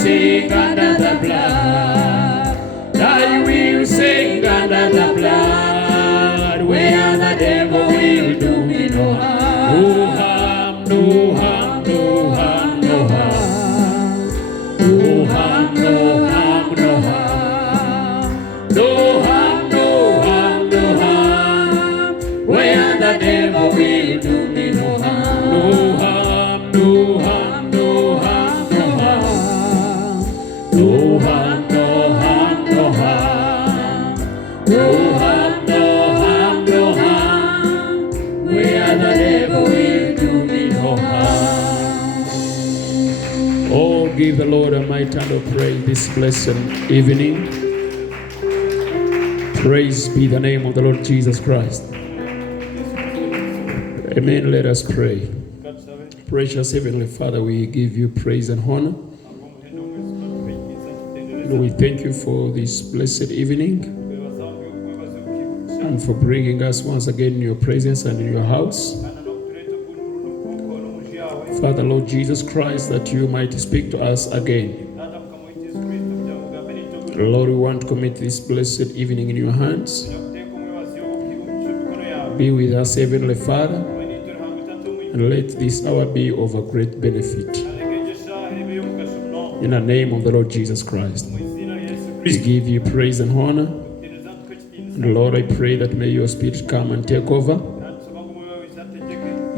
sing under the blood. I will sing under the blood. Where the devil will do me no harm. No harm, no harm, no harm, no harm. No harm, no harm, no harm. No harm, no harm, no harm. Where the devil will do me no harm. No harm, no harm, no harm, no harm. No harm, no harm, no harm. No harm, no harm, no harm. Where the devil will do me no harm. Oh, give the Lord a mighty hand of praise this blessed evening. Praise be the name of the Lord Jesus Christ. Amen. Let us pray. Precious Heavenly Father, we give you praise and honor. Lord, we thank you for this blessed evening and for bringing us once again in your presence and in your house. Father, Lord Jesus Christ, that you might speak to us again. Lord, we want to commit this blessed evening in your hands. Be with us, Heavenly Father, and let this hour be of a great benefit. In the name of the Lord Jesus Christ, we give you praise and honor. And Lord, I pray that may your Spirit come and take over.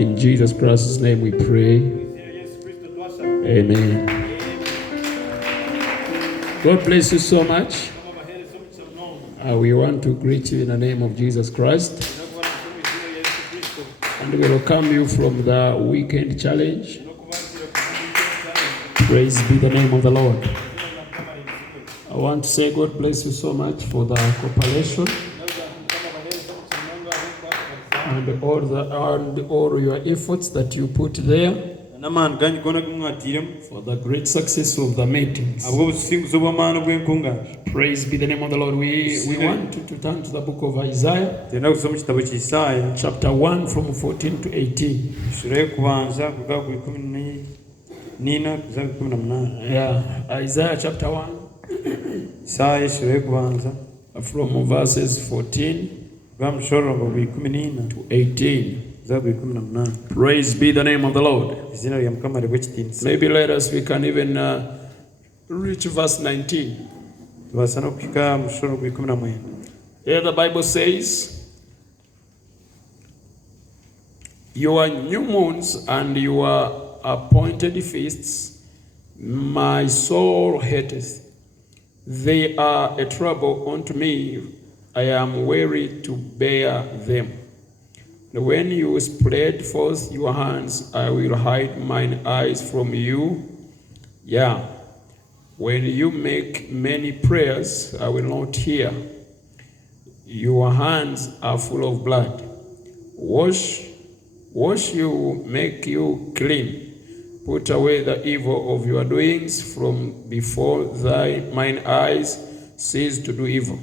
In Jesus Christ's name we pray. Amen. God bless you so much. We want to greet you in the name of Jesus Christ. And we welcome you from the weekend challenge. Praise be the name of the Lord. I want to say God bless you so much for the cooperation and all your efforts that you put there for the great success of the meetings. Praise be the name of the Lord. We want to turn to the book of Isaiah, chapter 1 from 14 to 18. Yeah, Isaiah chapter 1 from verses 14 to 18. Praise be the name of the Lord. Maybe we can even reach verse 19. Here the Bible says, your new moons and your appointed feasts my soul hateth. They are a trouble unto me. I am weary to bear them. When you spread forth your hands, I will hide mine eyes from you. Yeah. When you make many prayers, I will not hear. Your hands are full of blood. Wash you, make you clean. Put away the evil of your doings from before mine eyes. Cease to do evil.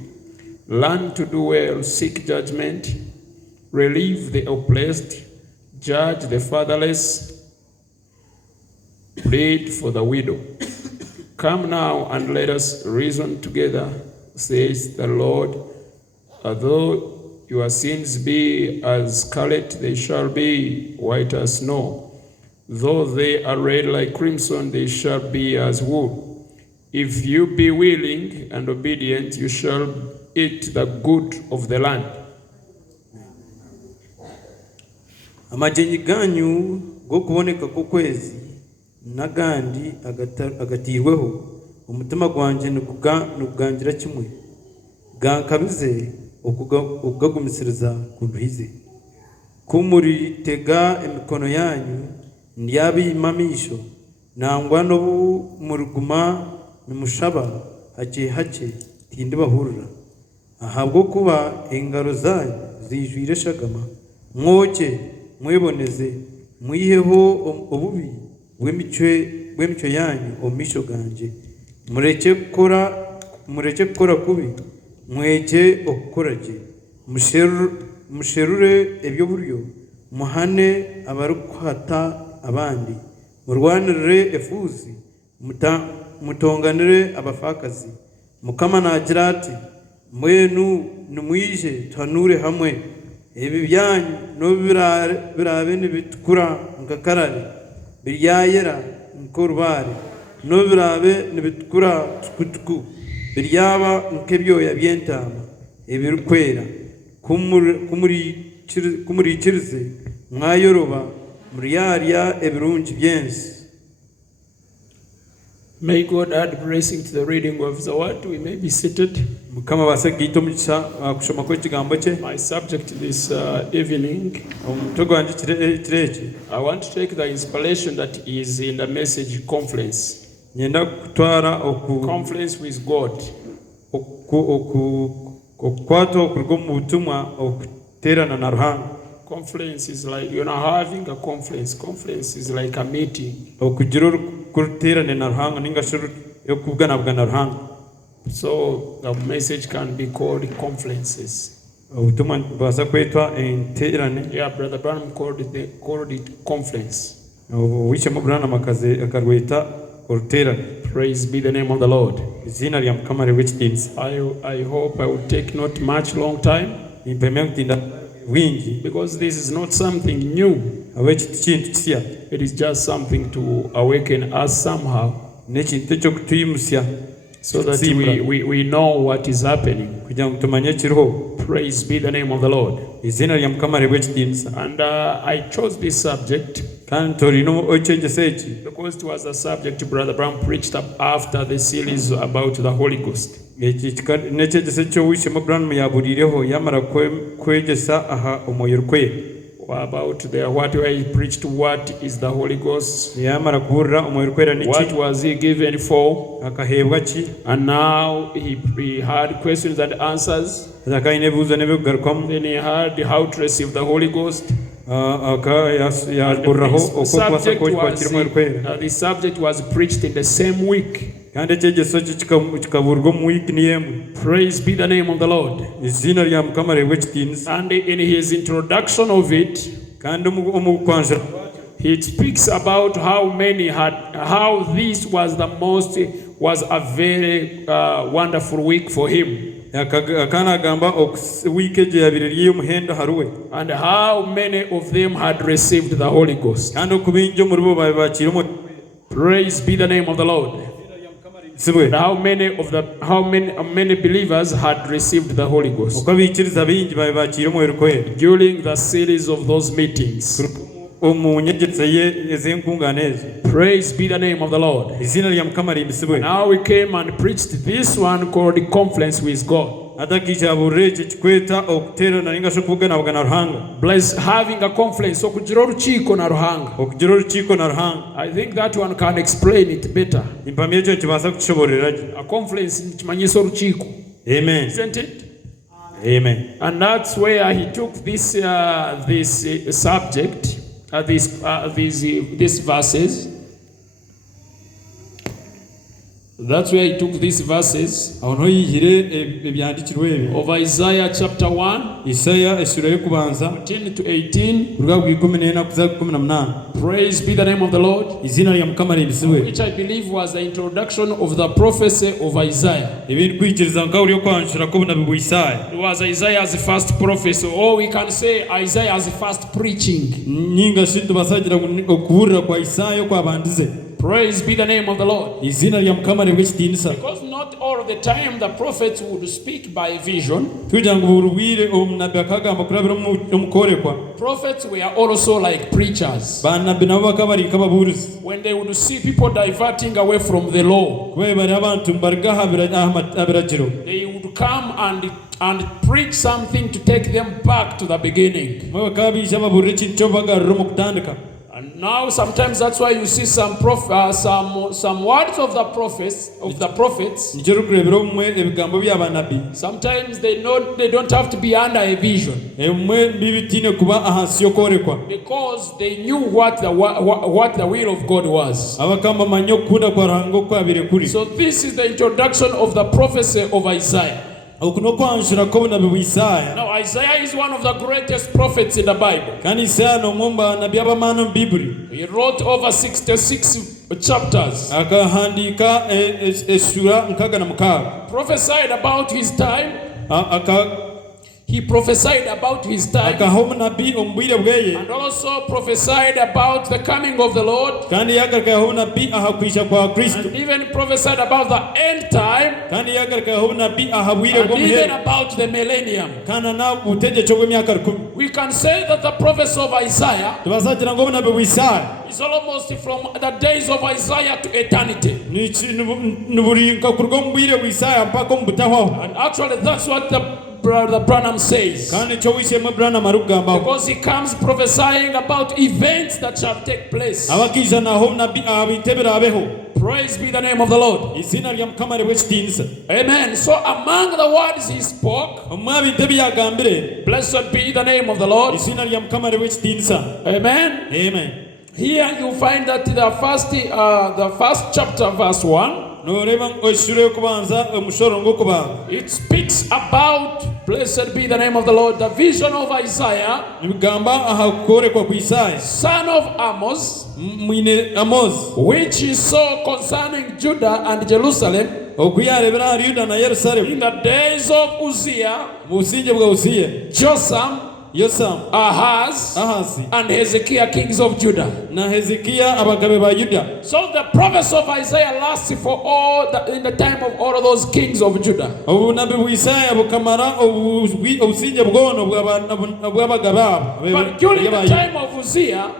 Learn to do well, seek judgment. Relieve the oppressed, judge the fatherless, plead for the widow. Come now and let us reason together, says the Lord. Although your sins be as scarlet, they shall be white as snow. Though they are red like crimson, they shall be as wool. If you be willing and obedient, you shall eat the good of the land. Amajenyi ganyu go kuboneka ku kwezi nagandi agatirweho umutima gwanje nukugangira kimwe gankabize okugagumisiriza kunduhize kumuri tega emikono yanyu ndiyabimamisho nangwa no muruguma nimushaba hake tindi bahurira ahabwo kuba engaro zanyu zijwire shagama mwoke mweboneze mwiheho obubi bw'emico yanyu omisho ganje mureke gukora kubi mweke okukorage musherure ebyo buryo muhane abarukwata abandi murwanirire efuzi mutonganire abafakazi. Mukama nagira ati mwenu nimwije tanure hamwe ebi byanyu no birabe nibitukura nkakarare biryayera nkorubare no birabe nibitukura tukutuku biryaba nkebyoya byentama ebirukwera kumurikirize mwayoroba muryarya ebirungi byensi. May God add blessing to the reading of the word. We may be seated. My subject this evening, I want to take the inspiration that is in the message conference. Conference with God. Conference is like, you're not having a conference. Conference is like a meeting. So the message can be called conferences. Yeah, Brother Branham called it conference. Praise be the name of the Lord. I hope I will take not much long time, because this is not something new. It is just something to awaken us somehow, so that we know what is happening. Praise be the name of the Lord. And I chose this subject because it was a subject Brother Brown preached up after the series about the Holy Ghost. About what he preached, what is the Holy Ghost, what was he given for, and now he had questions and answers. Then he had how to receive the Holy Ghost. The subject was preached in the same week. Praise be the name of the Lord. And in his introduction of it, he speaks about how this was a very wonderful week for him. And how many of them had received the Holy Ghost. Praise be the name of the Lord. And how many believers had received the Holy Ghost during the series of those meetings. Praise be the name of the Lord. And now we came and preached this one called the Conference with God. Bless having a conference. I think that one can explain it better. A conference. Amen. Isn't it? Amen. And that's where he took this subject, these verses. That's where he took these verses of Isaiah chapter 1, 14 to 18. Praise be the name of the Lord. Which I believe was the introduction of the prophecy of Isaiah. It was Isaiah's first prophecy, or we can say Isaiah's first preaching. Praise be the name of the Lord. Because not all the time the prophets would speak by vision. Prophets were also like preachers. When they would see people diverting away from the law, they would come and preach something to take them back to the beginning. And now sometimes that's why you see some words of the prophets. Sometimes they don't have to be under a vision, because they knew what the will of God was. So this is the introduction of the prophecy of Isaiah. Now Isaiah is one of the greatest prophets in the Bible. He wrote over 66 chapters. akahandika esura nkaga na mukaaga. Prophesied about his time. He prophesied about his time, and also prophesied about the coming of the Lord, and even prophesied about the end time, and even about the millennium. We can say that the prophecy of Isaiah is almost from the days of Isaiah to eternity. And actually that's what the Brother Branham says, because he comes prophesying about events that shall take place. Praise be the name of the Lord. Amen. So among the words he spoke, blessed be the name of the Lord. Amen. Amen. Here you find that the first chapter, verse 1, it speaks about, blessed be the name of the Lord, the vision of Isaiah, son of Amos, which he saw concerning Judah and Jerusalem in the days of Uzziah, Jotham, Ahaz, and Hezekiah, kings of Judah. So the prophecy of Isaiah lasts for in the time of all of those kings of Judah. But during the time of Uzziah,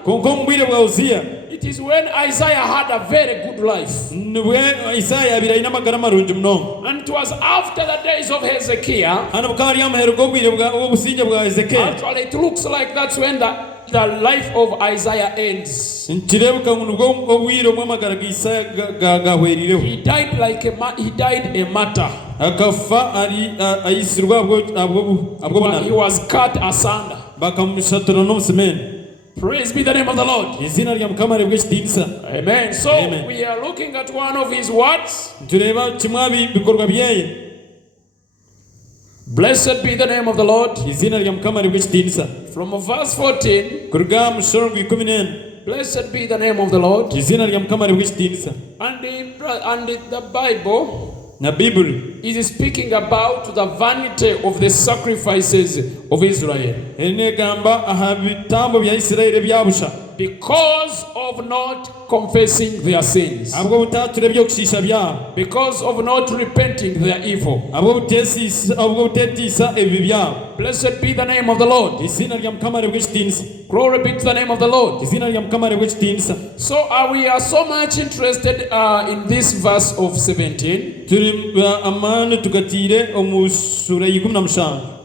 it is when Isaiah had a very good life. And it was after the days of Hezekiah. Actually, it looks like that's when the life of Isaiah ends. He died he died a martyr. He was cut asunder. Praise be the name of the Lord. Amen. So amen. We are looking at one of his words. Blessed be the name of the Lord. From verse 14, blessed be the name of the Lord. And the Bible is speaking about the vanity of the sacrifices of Israel, because of not confessing their sins, because of not repenting their evil. Blessed be the name of the Lord. Glory be to the name of the Lord. So we are so much interested in this verse of 17.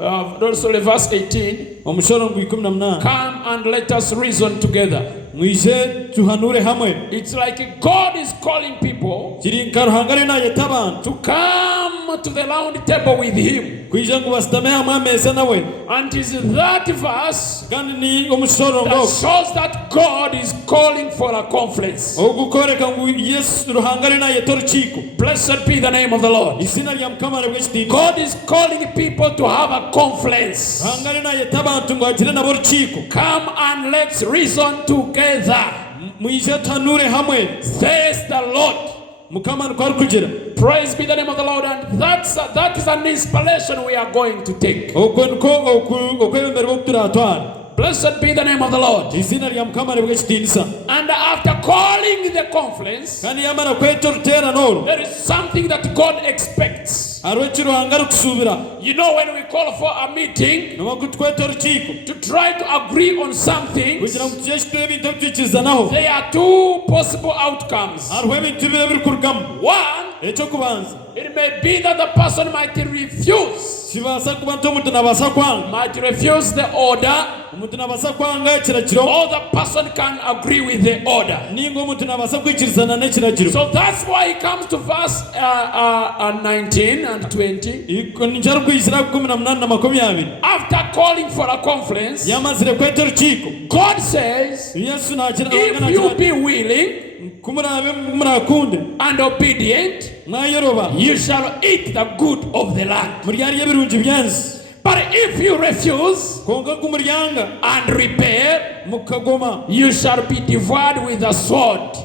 Also verse 18. Come and let us reason together. It's like God is calling people to come to the round table with Him. And it's that verse that shows that God is calling for a conference. Blessed be the name of the Lord. God is calling people to have a conference. Come and let's reason together. Says the Lord. Praise be the name of the Lord. And that is an inspiration we are going to take. Blessed be the name of the Lord. And after calling the conference, there is something that God expects. You know, when we call for a meeting to try to agree on something, there are two possible outcomes. One, it may be that the person might refuse the order, or the person can agree with the order. So that's why it comes to verse 19 and 20. After calling for a conference, God says, if you be willing and obedient, you shall eat the good of the land. But if you refuse and rebel, you shall be devoured with a sword.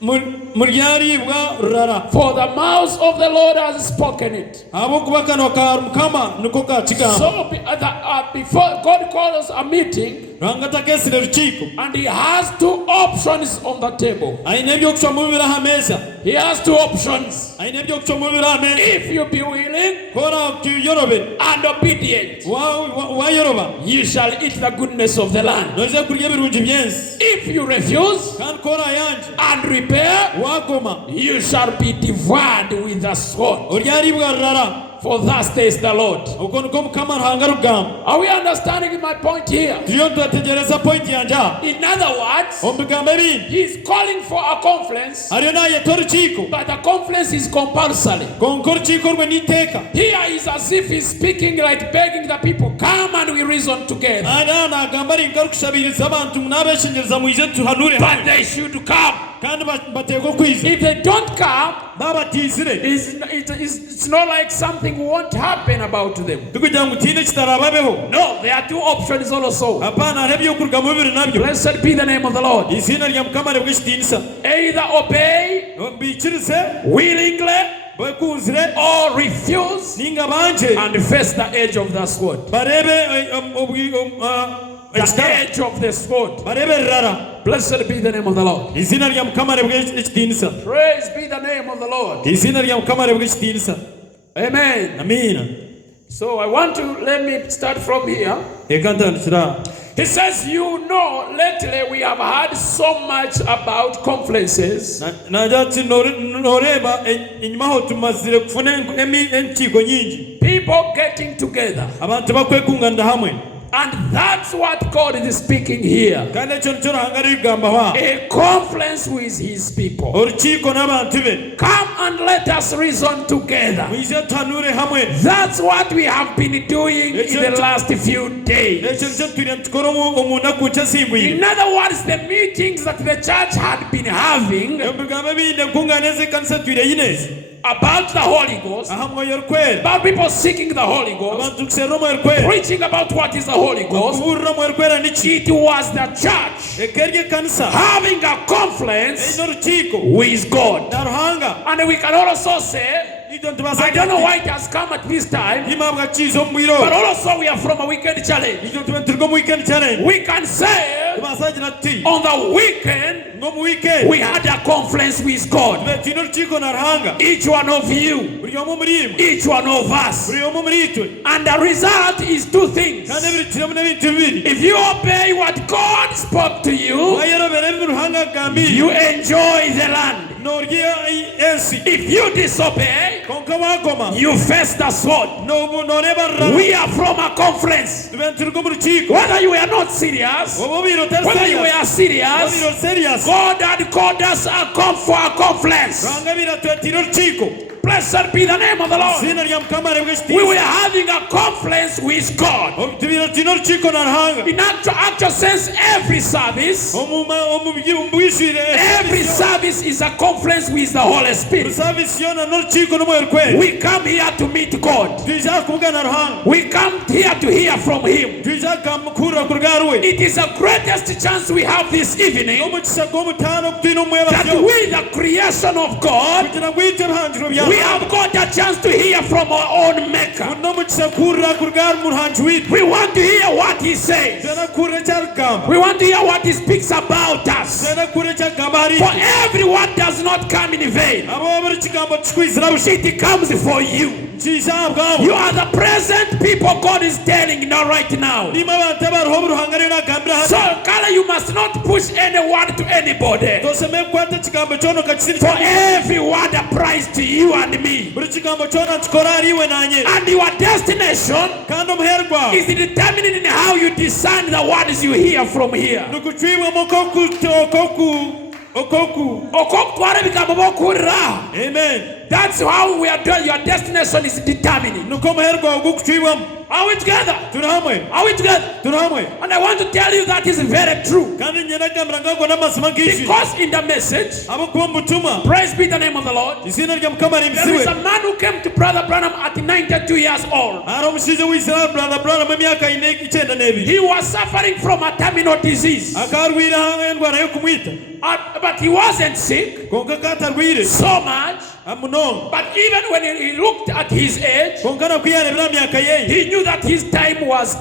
muryaribwa rara. For the mouth of the Lord has spoken it. Abo kubakano ka Mukama niko katika. So before God calls a meeting, rangatakesire rukiko, and he has two options on the table. Ainebyo kusomubira hameza. He has two options. Ainebyo kusomubira hameza. If you be willing kora kuyorobe and obedient, wa yoroba, you shall eat the goodness of the land. noze kurya birungi byensi. If you refuse kan kora yanje and repair, wagoma, you shall be devoured with the sword. oryaribwa rara. For thus says the Lord. Are we understanding my point here? In other words, he is calling for a conference, but the conference is compulsory. Here is as if he's speaking like begging the people, come and we reason together. But they should come. If they don't come, it's not like something won't happen about them. No, there are two options also. Blessed be the name of the Lord. Either obey willingly or refuse and face the edge of the sword. The edge of the sword. Blessed be the name of the Lord. Praise be the name of the Lord. Amen. Amen. So I want to, let me start from here. He says, you know, lately we have heard so much about conferences. People getting together. And that's what God is speaking here. A conference with his people. Come and let us reason together. That's what we have been doing in the last few days. In other words, the meetings that the church had been having about the Holy Ghost, about people seeking the Holy Ghost, preaching about what is the Holy Ghost. It was the church having a conference with God. And we can also say, I don't know why it has come at this time, but also we are from a weekend challenge. We can say on the weekend we had a conference with God. Each one of you, each one of us. And the result is two things. If you obey what God spoke to you, you enjoy the land. If you disobey, you face the sword. We are from a conference. Whether you are not serious, whether you are serious, God had called us for a conference. Blessed be the name of the Lord. We were having a conference with God. In actual sense, every service is a conference with the Holy Spirit. We come here to meet God. We come here to hear from Him. It is the greatest chance we have this evening that we, the creation of God, we have got a chance to hear from our own Maker. We want to hear what He says. We want to hear what He speaks about us. For everyone does not come in vain. It comes for you. You are the present people God is telling now right now. So, Kala, you must not push any word to anybody. For every word applies to you and me. And your destination is determined in how you discern the words you hear from here. Amen. That's how we are doing. Your destination is determining. Are we together? turi hamwe Are we together? turi hamwe And I want to tell you that is very true. kandi nyenagambira ngo n'amazima ngishi Because in the message, abo kuba mutuma praise be the name of the Lord, izina rya Mukama there is rimsiwe a man who came to Brother Branham at 92 years old. ari umushize w'Israel Brother Branham mu myaka 92 He was suffering from a terminal disease. akarwira indwara yo kumwita But he wasn't sick konka katarwire so much. amuno But even when he looked at his age, konka na kwiyarebera myaka ye he knew that his time was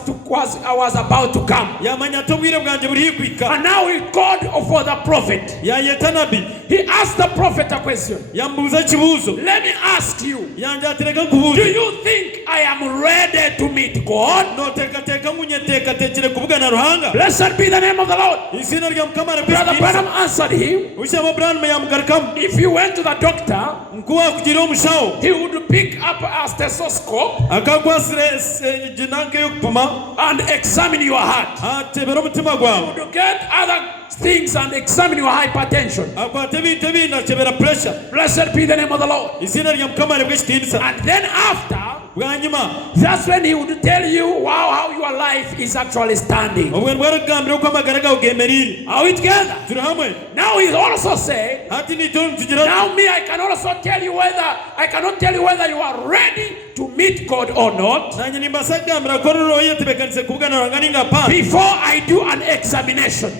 about to come. yamanya to bwire bwanje buri hikwika And now he called for the prophet. yayeta nabi He asked the prophet a question. yambuza kibuzo Let me ask you, yanje atereka do kubuza you think I am ready to meet God? no teka munyeteka tekere kubugana ruhanga Blessed be the name of the Lord. izina rya Mukama Brother Branham answered him, ushamo Branham yamugarukamo if you went to the doctor, nkuwa kugira umushaho he would pick up a stethoscope akagwasire jinanke yo kupima and examine your heart. atebera umutima gwawe To get other things and examine your hypertension. akwate bintu bindi atebera pressure Blessed be the name of the Lord. izina rya Mukama ribwishitisa And then after, bwanyuma that's when he would tell you how your life is actually standing. obwe bwaragambira uko amagara gawe gemerire Are we together? turi hamwe Now he also said, hati ni tom tugira now me, I can also tell you whether you are ready to meet God or not nanye nimbasagambira ko rero yetebekanise kubugana ruhanga ninga pa before I do an examination.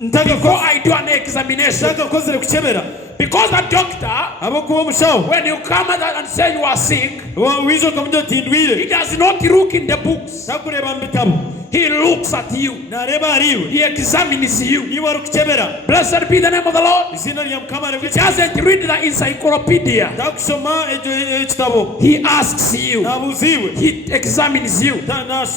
Before I do an examination. ntaka kozere kuchebera Because the doctor, abo kuba mushaho when you come and say you are sick, wizo kamjo tindwire he does not look in the books. takureba mbitabu He looks at you. nareba ariwe He examines you. ni waru kuchebera Blessed be the name of the Lord. izina rya Mukama He ribwishitisa doesn't read the encyclopedia. takusoma ekitabo He asks you. nabuziwe He examines you.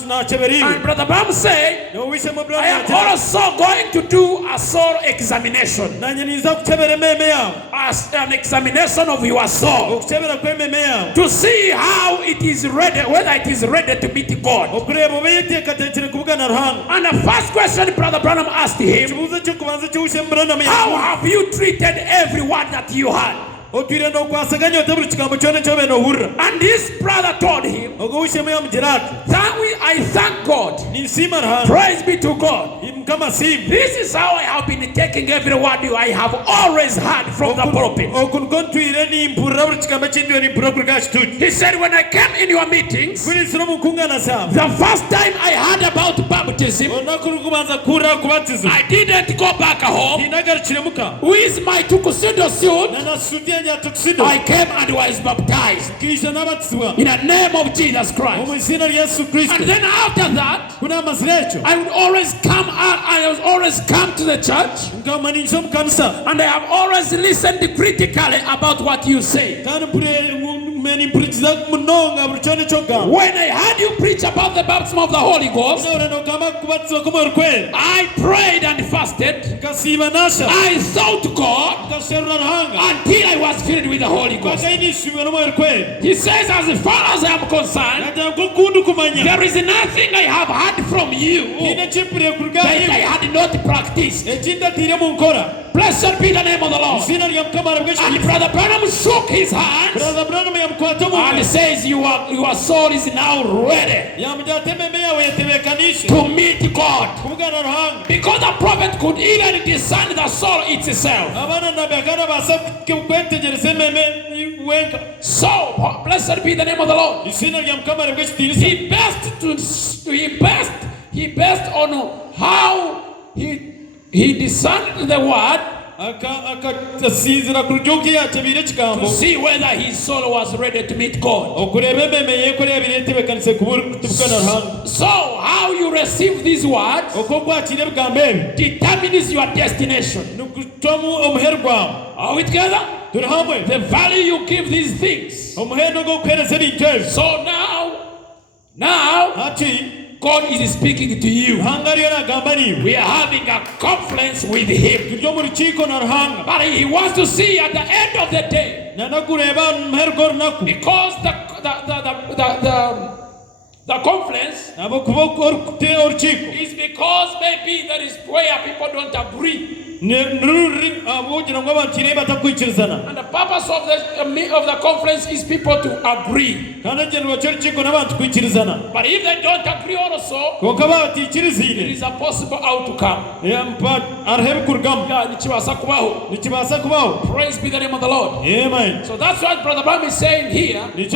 nacheberiwe And Brother Bam said, no wishe mo I Branham am also going to do a soul examination. nanye niza kuchebera meme yawe As an examination of your soul. okuchebera kwememe yawe To see how it is ready, whether it is ready to meet God. okureba oba yeteekateekere kubugana ruhanga And the first question Brother Branham asked him, ekibuuzo kyokubanza kiwushe mu Branham how have you treated every word that you had? otwire n'okwasaganya ote buli kigambo kyona kyobe nohurra And this brother told him, ogwo wushemu yamugira ati I thank God. ninsiima ruhanga Praise be to God. mukama siima This is how I have been taking every word I have always heard from the pulpit. oku niko ntwire nimpurra buli kigambo kindiwe nimpurra kuruga aha kituuti He said, when I came in your meetings, kulinsira omu nkungana zaabwe the first time I heard about baptism, olunaku lukubanza kuhurra kubatizibwa I didn't go back home ninagarukire muka with my tuxedo suit. nanasuuti yange ya tuxedo I came and was baptized kiija n'abatizibwa in the name of Jesus Christ. omu izina rya Yesu Kristo And then after that, kuna amazira ekyo I would always come to the church, nkama ninza omu kanisa and I have always listened critically about what you say. kandi mpurikiza munonga buli kyona ekyogamba When I heard you preach about the baptism of the Holy Ghost, ora nogamba kubatizibwa kw'omwoyo kwera I prayed and fasted. nkasiiba nasha I sought God nkasherura ruhanga until I was filled with the Holy Ghost. kwakainishibwa n'omwoyo kwera He says, as far as I am concerned, nagira ngo kundi kumanya there is nothing I have heard from you tiina kimpuriye kuruga that I iwe had not practiced. ekindatiire mu nkora Blessed be the name of the Lord. izina rya Mukama And ribwekitiibwa Brother Branham shook his hands Brother Branham yamukwata omu and ngaro says, your soul is now ready yamugira ati ememe yawe yetebeekanishe to meet God. kuvugana ruhanga Because the prophet could even discern the soul itself. abaana nabagana baasa kwetegereza ememe wenka So, blessed be the name of the Lord. izina rya Mukama ribwekitiibwa He based on how he discerned the word akasinzira ku rujya ubwe yatebiire ekigambo to see whether his soul was ready to meet God. okureeba ememe yeekorera ebireetebekanise kuvugana ruhanga So, how you receive these words oku okwakira ebigambo ebi determines your destination. nikutwamu omuheru gwawe Are we together? turi hamwe The value you give these things. omuhendo gw'okuheereza ebintu ebi So now, hati God is speaking to you. ruhanga ariyo nagamba niiwe We are having a conference with Him. turi omu rukiiko na ruhanga But He wants to see at the end of the day, nanakureeba omu muheru gw'orunaku because the conference nabo kuba orukiiko is because maybe there is where people don't agree. neruri abogira ngo abakire batakwikirizana. And the purpose of the conference is people to agree. Kana gendo cy'urukiko n'abantu kwikirizana. But if they don't agree also, kuko batikirizine, it is a possible outcome. Arahebe kurugamba. Nikibasa kubaho. Praise be the name of the Lord. Amen. So that's what Brother Branham is saying here. That's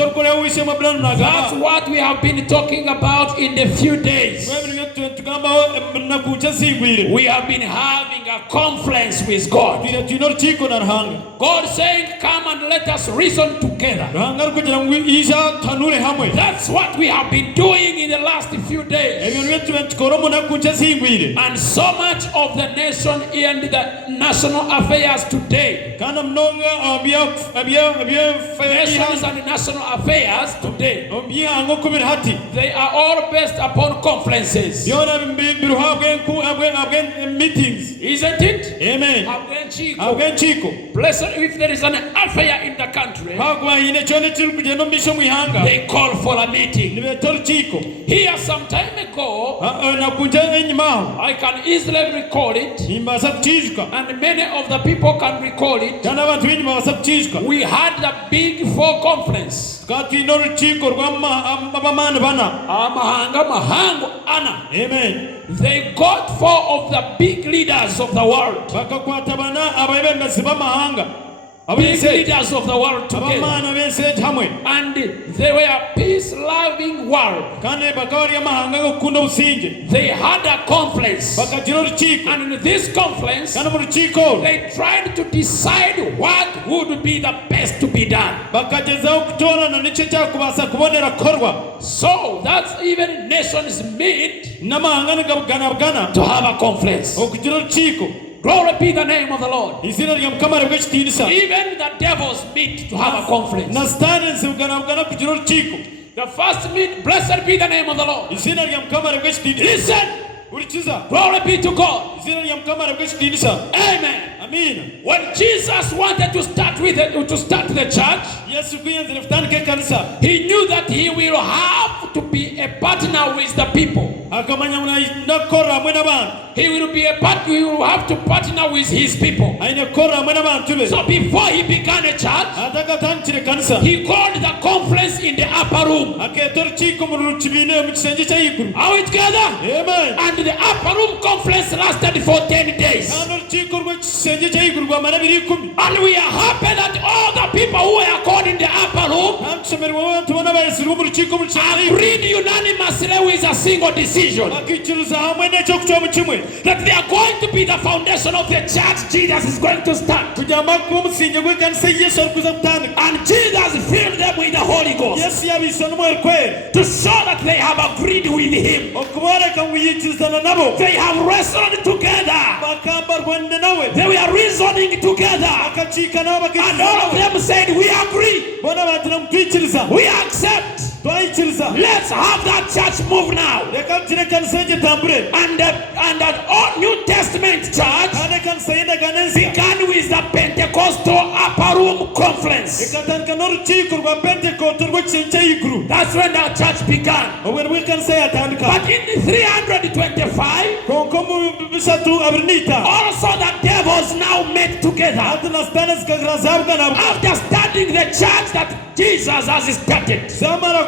what we have been talking about in the few days. We have been having a conference with God. God saying, come and let us reason together. That's what we have been doing in the last few days. And so much of the nation and the national affairs today. Nations and national affairs today, they are all based upon conferences. Meetings. Isn't it? Amen. Blessed if there is an affair in the country, they call for a meeting. Here some time ago, I can easily recall it, and many of the people can recall it. We had the Big Four conference. Amen. They got 4 of the big leaders of the world. Big leaders of the world together. And they were a peace-loving world. They had a conference. And in this conference, they tried to decide what would be the best to be done. So that's even nations meet to have a conference. Glory be the name of the Lord. Even the devils meet to have a conference. The first meet, blessed be the name of the Lord. Listen. Glory be to God. Amen. When Jesus wanted to start the church, he knew that he will have to be a partner with the people. He will have to partner with his people. So before he began a church, he called the conference in the upper room. Are we together? Amen. And the upper room conference lasted for 10 days. And we are happy that all the people who were called in the upper room agreed unanimously with a single decision that they are going to be the foundation of the church Jesus is going to start. And Jesus filled them with the Holy Ghost to show that they have agreed with him. They have wrestled together. They were reasoning together. And all of them said, we agree. We accept. Let's have that church move now. And that all New Testament church began with the Pentecostal upper room conference. That's when the church began. But in 325, also the devils now met together after starting the church that Jesus has started.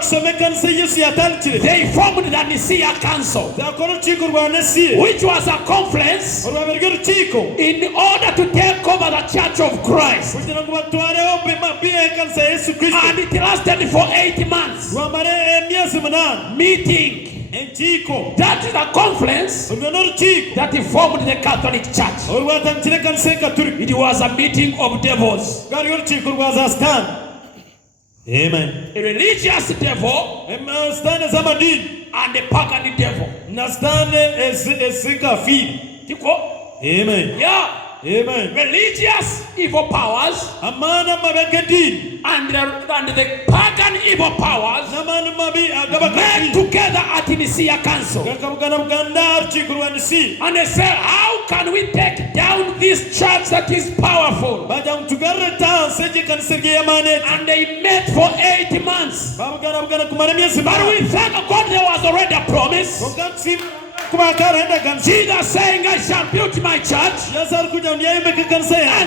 They formed the Nicaea Council, which was a conference in order to take over the Church of Christ. And it lasted for 8 months. Meeting. That is a conference that formed the Catholic Church. It was a meeting of devils. Amen. A religious devil and a pagan devil. Amen. Yeah. Amen. Religious evil powers and the pagan evil powers met together at the Nicaea Council. And they said, how can we take down this church that is powerful? And they met for 8 months. But we thank God there was already a promise Jesus saying, I shall build my church, and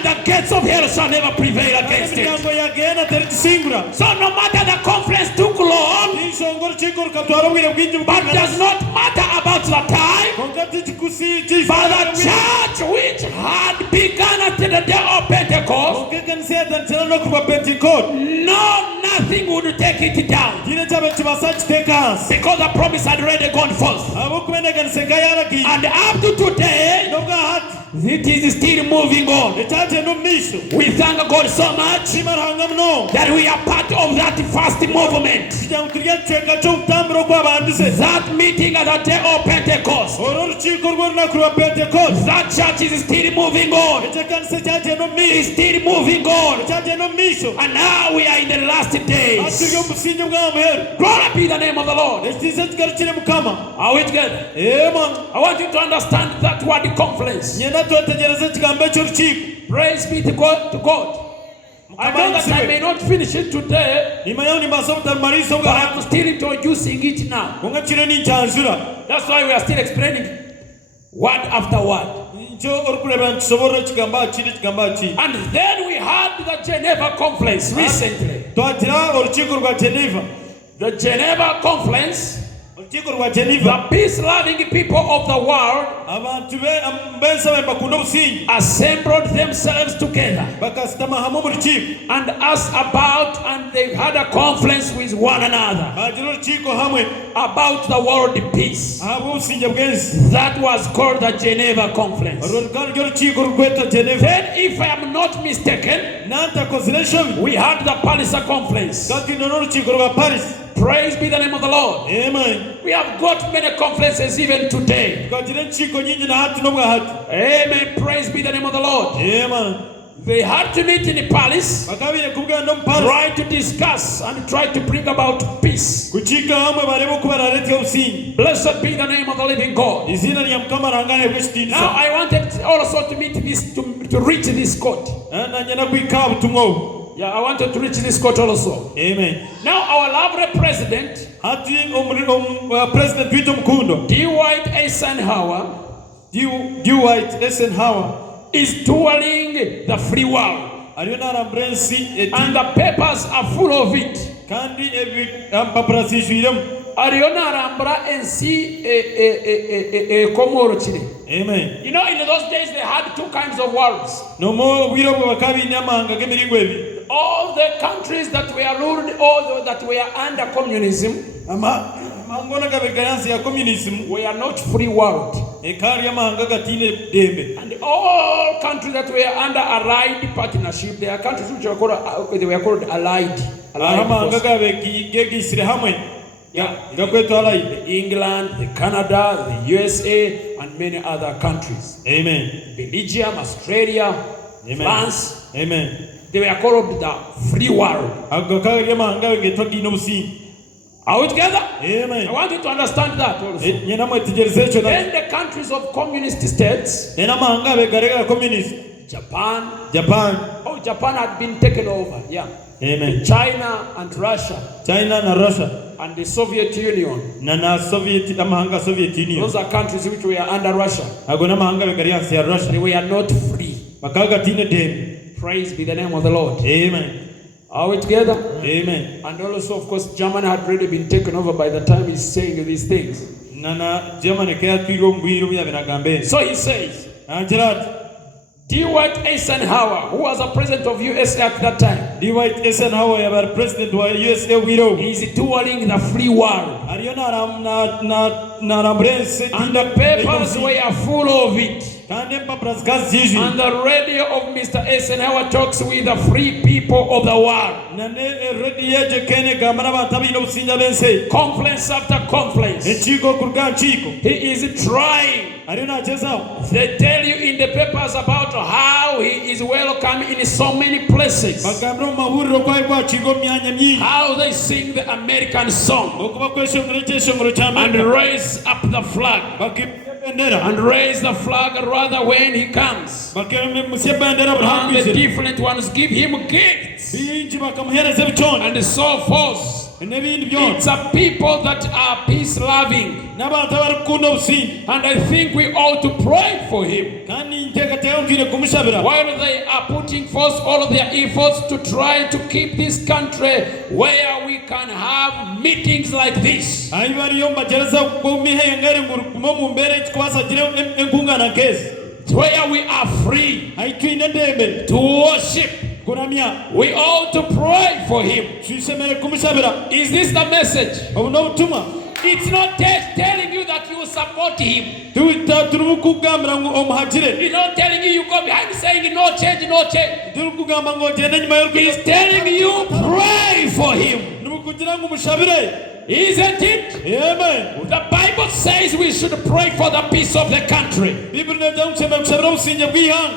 the gates of hell shall never prevail against it. So no matter the conference took long, but does not matter about the time, but the church which had begun at the day of Pentecost, no, nothing would take it down, because the promise had already gone forth. And up to today, it is still moving on. We thank God so much that we are part of that first movement. That meeting at the day of Pentecost. That church is still moving on. It's still moving on. And now we are in the last days. Glory be the name of the Lord. Are we together? I want you to understand that word conference. Praise be to God. I know that I may not finish it today, but I'm still introducing it now. That's why we are still explaining word after word. And then we had the Geneva Conference recently. The Geneva Conference, the peace-loving people of the world assembled themselves together and asked about, and they had a conference with one another about the world peace. That was called the Geneva Conference. Then, if I am not mistaken, we had the Paris Conference. Praise be the name of the Lord. Amen. We have got many conferences even today. Amen. Praise be the name of the Lord. Amen. They had to meet in Paris, try to discuss and try to bring about peace. Blessed be the name of the living God. Now I wanted also to meet this, to reach this court. Yeah, I wanted to reach this court also. Amen. Now our lovely president, Dwight Eisenhower, is touring the free world. And the papers are full of it. Ariona Rambra and see Komorochini. Amen. You know, in those days they had two kinds of worlds. All the countries that were ruled, all that were under communism, were not free world. And all countries that were under allied partnership, there are countries which were called allied. England, the Canada, the USA, and many other countries. Amen. Belgium, Australia, Amen. France. Amen. They were called the free world. Are we together? Amen. I want you to understand that also. Then the countries of communist states, Japan. Oh, Japan had been taken over. Yeah. Amen. China and Russia. And the Soviet Union. Those are countries which were under Russia. They were not free. Praise be the name of the Lord. Amen. Are we together? Amen. And also, of course, Germany had already been taken over by the time he's saying these things. So he says, Dwight Eisenhower, who was a president of USA at that time, Dwight Eisenhower, president of USA, is touring the free world. And the papers were full of it. And the radio of Mr. Eisenhower talks with the free people of the world. Conference after conference. He is trying. They tell you in the papers about how he is welcome in so many places. How they sing the American song and raise up the flag. And raise the flag rather when he comes. And the different ones give him gifts and so forth. It's a people that are peace loving. n'abantu abarukunda obusinge. And I think we ought to pray for him. Kandi nteekateeka nkwiriye kumushabira. While they are putting forth all of their efforts to try to keep this country where we can have meetings like this. Ayi bariyo mbagereza kumihengere ngurukumo mu mbere twasagire enkungana kezi. Where we are free Ayi twine ndembe to worship. kuramya. We ought to pray for him. Tusemere kumushabira. Is this the message? Obu n'obutumwa. It's not telling you that you support him. Turukugambira ngo omuhagire. He's not telling you you go behind saying no change, no change. Turukugamba ngo genda nyuma y'urukundo. He's telling you pray for him. Nukugira ngo mushabire. Isn't it? Amen. The Bible says we should pray for the peace of the country.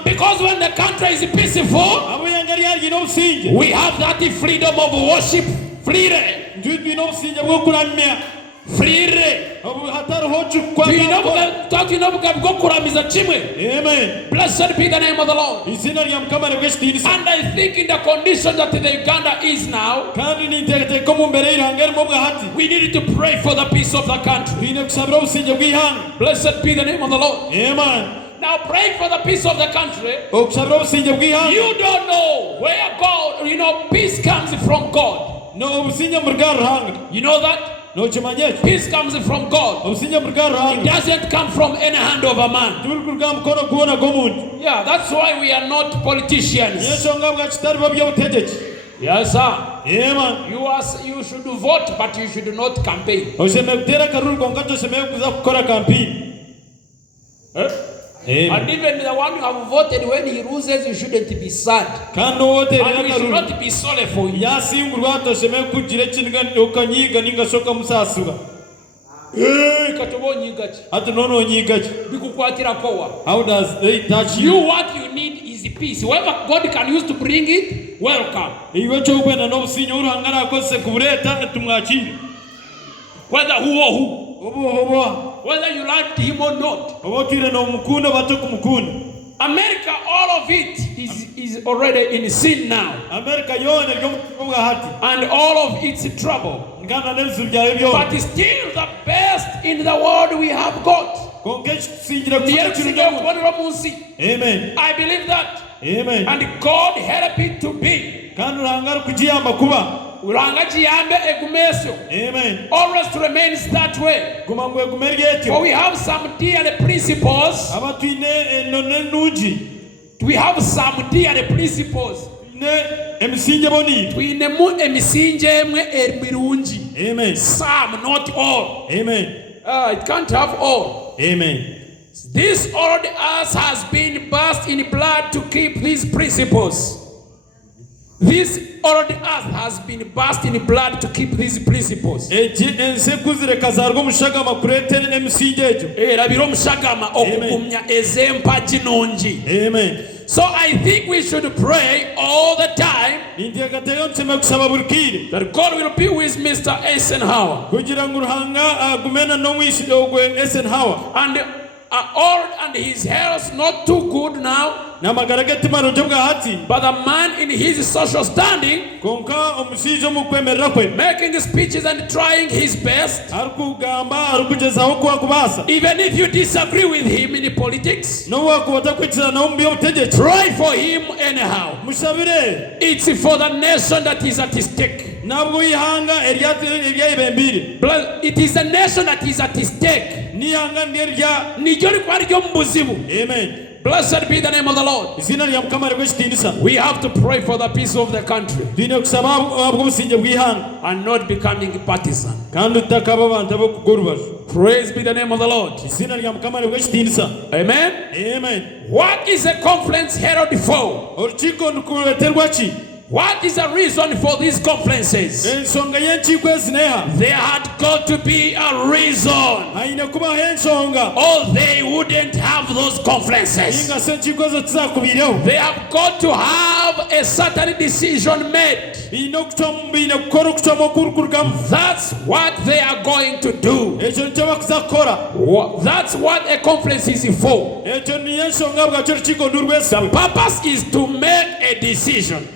Because when the country is peaceful, we have that freedom of worship. Freely. Amen. Blessed be the name of the Lord. And I think in the condition that the Uganda is now, we need to pray for the peace of the country. Blessed be the name of the Lord. Amen. Now praying for the peace of the country, you don't know where God, peace comes from God. You know that? Peace comes from God. It doesn't come from any hand of a man. Yeah, that's why we are not politicians. Yes, sir. You should vote, but you should not campaign. And even the one who have voted, when he loses, you shouldn't be sad. And we should not be sorry for him. How does they touch you? What you need is peace. Whoever God can use to bring it, welcome. Whether who or who. Whether you liked him or not. America, all of it is already in sin now. And all of its trouble. But still the best in the world we have got. Amen. I believe that. Amen. And God help it to be. Amen. Always remains that way. For we have some dear principles. We have some dear principles. Amen. Some, not all. Amen. It can't have all. Amen. This old earth has been bathed in blood to keep these principles. This old earth has been bathed in blood to keep these principles. Amen. So I think we should pray all the time that God will be with Mr. Eisenhower. And his health not too good now. But the man in his social standing, making speeches and trying his best, even if you disagree with him in politics, pray for him anyhow. It's for the nation that is at stake. It is a nation that is at stake. Amen. Blessed be the name of the Lord. We have to pray for the peace of the country and not becoming partisan. Praise be the name of the Lord. Amen. Amen. What is a conference held for? What is the reason for these conferences? There had got to be a reason, or they wouldn't have those conferences. They have got to have a certain decision made. That's what they are going to do. That's what a conference is for. The purpose is to make a decision.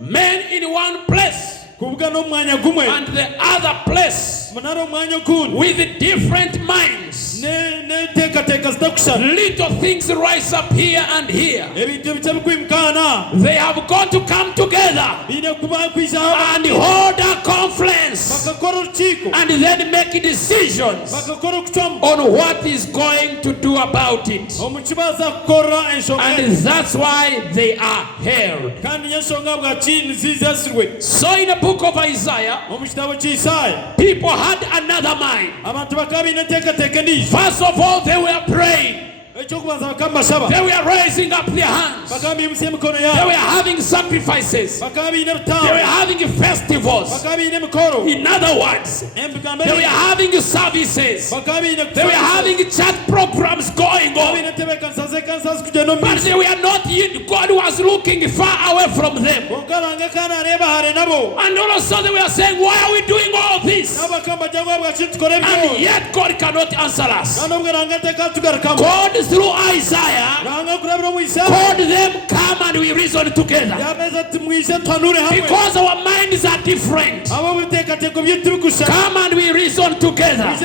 Men in one place and the other place with different minds. Little things rise up here and here. They have got to come together and hold a conference and then make decisions on what is going to do about it. And that's why they are held. So in the book of Isaiah, people had another mind. First of all, they were praying. They were raising up their hands. They were having sacrifices. They were having festivals. In other words, they were having services. They were having chat programs going on. But they were not yet. God was looking far away from them. And also they were saying, why are we doing all this? And yet God cannot answer us. God through Isaiah called them, come and we reason together. Because our minds are different. Come and we reason together.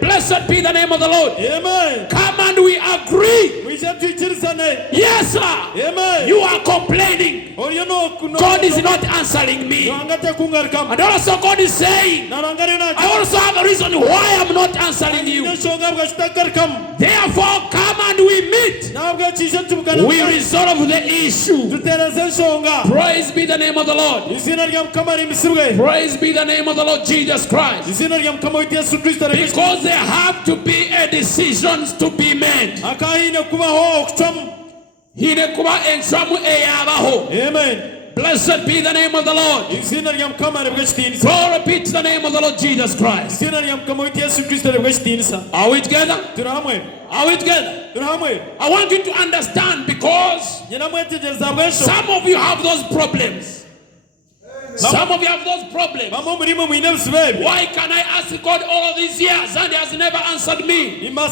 Blessed be the name of the Lord. Amen. Come and we agree. Yes, sir. Amen. You are complaining. God is not answering me. And also God is saying, I also have a reason why I'm not answering you. Therefore, come and we meet. We resolve the issue. Praise be the name of the Lord. Praise be the name of the Lord Jesus Christ. Because there have to be a decisions to be made. Amen. Blessed be the name of the Lord. Glory be to the name of the Lord Jesus Christ. Are we together? Are we together? I want you to understand, because some of you have those problems. Some of you have those problems. Why can I ask God all these years and He has never answered me? No.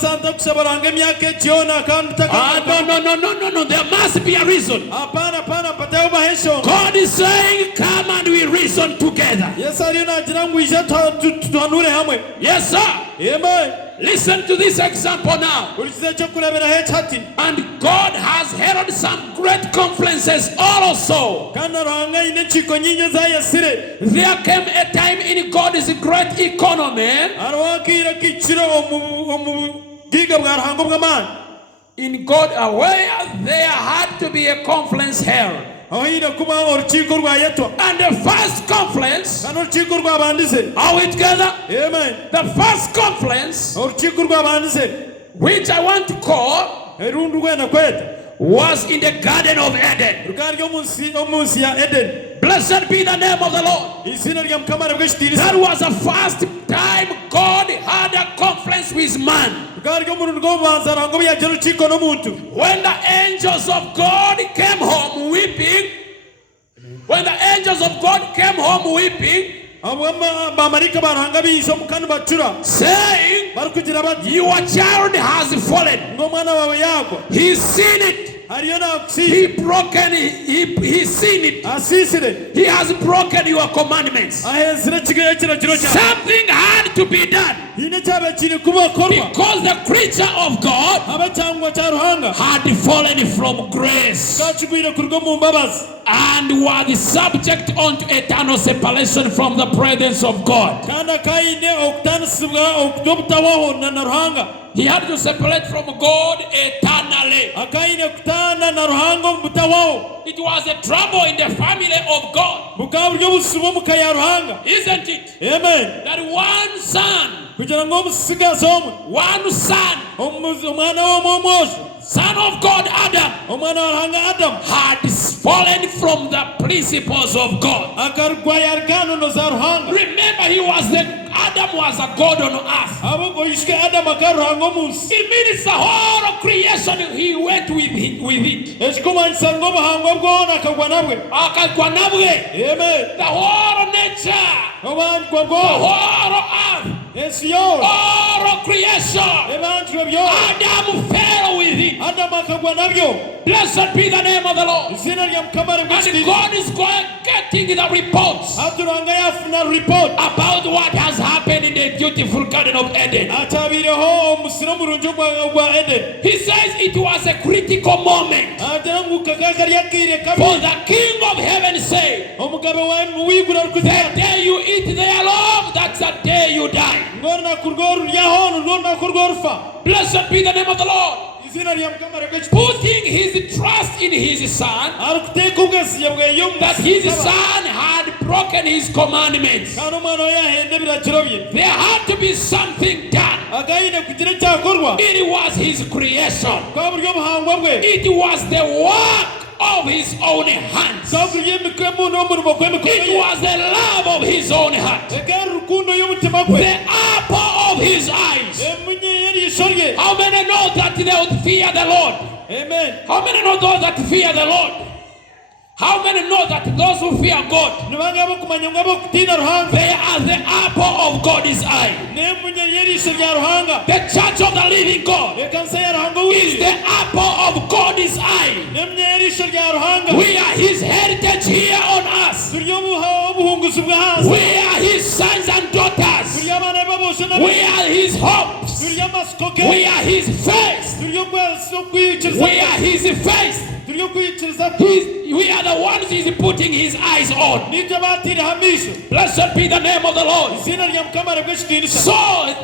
There must be a reason. God is saying, come and we reason together. Yes, sir. Amen. Listen to this example now. And God has held some great conferences also. There came a time in God's great economy. In God, where there had to be a conference held. And the first conference, are we together? Amen. The first conference, which I want to call, was in the Garden of Eden. Blessed be the name of the Lord. That was the first time God had a conference with man. When the angels of God came home weeping, saying, your child has fallen. He's seen it. He broken, he seen it. He has broken your commandments. Something had to be done. Because the creature of God had fallen from grace and was subject unto eternal separation from the presence of God. He had to separate from God eternally. It was a trouble in the family of God. Isn't it? Amen. That one son of God, Adam, had fallen from the principles of God. Remember, Adam was a God on earth. It means the whole creation, he went with it. The whole nature, the whole earth, all creation, Adam fell with it. Blessed be the name of the Lord. And God is going to get getting the reports aturanga yafuna report about what has happened in the beautiful Garden of Eden. atabireho omusiro murungi gwa Eden. He says it was a critical moment. atanguka kakari yakire For kabi the King of Heaven said, omugabe wa wigura the rukutera day you eat thereof, that's the day you die. ngorna kurgoru yaho ngorna kurgorufa. Blessed be the name of the Lord. izina lya mukama rekech Putting his trust in his son, arukuteka ubwesiye bweyo that his son had broken his commandments. kana umwana yahende birakirobye There had to be something done. agayine kugira cyakorwa It was his creation. kwa buryo buhangwa bwe It was the work of his own hands. kwa buryo mikremu no murimo kwe It mikoreye was the love of his own heart. eka rukundo y'umutima kwe The apple of his eyes. emunye yari ishorye. How many know that they would fear the Lord? Amen. How many know those that fear the Lord? How many know that those who fear God, nibangabo kumanya ngabo kutina ruhanga they are the apple of God's eye? nemunye yari ishorya ruhanga The church of the living God ekansa ya ruhanga is wi the apple of God's eye. nemunye yari ishorya ruhanga We are his heritage here on earth. turyo buhunguzi bwa hasi We are his sons and daughters. turyo abana babose na We are his hopes. turyo amasikoke We are his face. turyo kwiyiciriza We are his face. turyo kwiyiciriza We are the ones he's putting his eyes on. nibyo batira hamisho Blessed be the name of the Lord. izina lya mukama rebweshitinisa So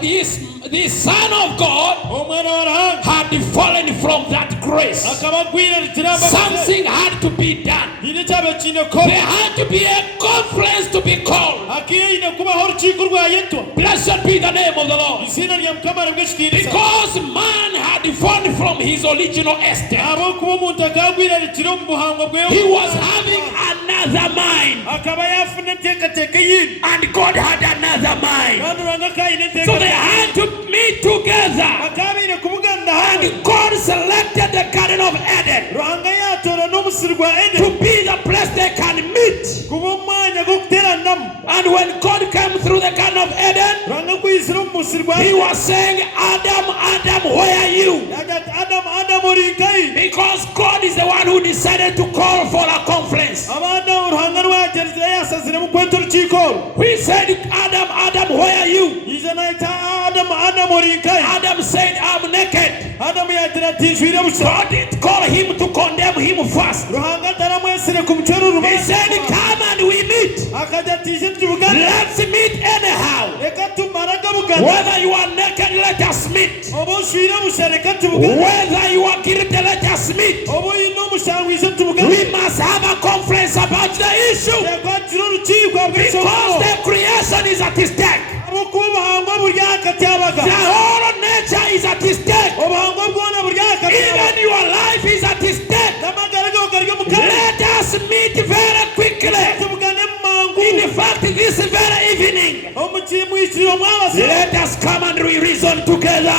this son of God omwana wa ruhanga had fallen from that grace. akaba agwira ritiramba Something had to be done. ine cyabe kine There ko had to be a conference to be called. akiye ine kubaho urukiko rwayitwa Blessed be the name of the Lord. izina lya mukama rebweshitinisa Because man had fallen from his original estate. abo kuba umuntu akagwira ritiro mu buhango bwe He was having another mind. akaba yafuna enteekateeka yindi And God had another mind. kandi ruhanga kayine So they enteekateeka had to meet together. akabaire kubuganda hamwe And God selected the Garden of Eden ruhanga yatora n'omusiri gwa to Edeni be the place they can meet. kuba omwanya gw'okuteeranamu And when God came through the Garden of Eden, ruhanga kuyisira omu musiri gwa he Edeni was saying, Adam, Adam, where are you? yaga ati adamu ori nkai Because God is the one who decided to call for a conference. abana uruhanga rwagereza yasazire mu kweta urukiko oru We said, Adam, Adam, where are you? ije nayita adamu ori nkai Adam said, I'm naked. adamu yagira ati njwire busa God didn't call him to condemn him first. ruhanga ataramwesire ku mucero He urubanza said, come and we meet. akajya ati ije tubugane Let's meet anyhow. reka tumaraga bugane Whether you are naked, let us meet. oba ushwire busa reka tubugane Whether you are guilty, let us meet. oba uyine omushango ije tubugane We must have a conference about the issue. yakwatira urukiko Because the creation is at stake. abokuba obuhangwa buri akati abaga The whole nature is at stake. obuhangwa bwona buri akati Even your life is at stake. n'amagara gawe gari omukama Let us meet very quickly. tubugane mu mangu In fact, this very evening, omukimwisiriro mwabasa let us come and we reason together.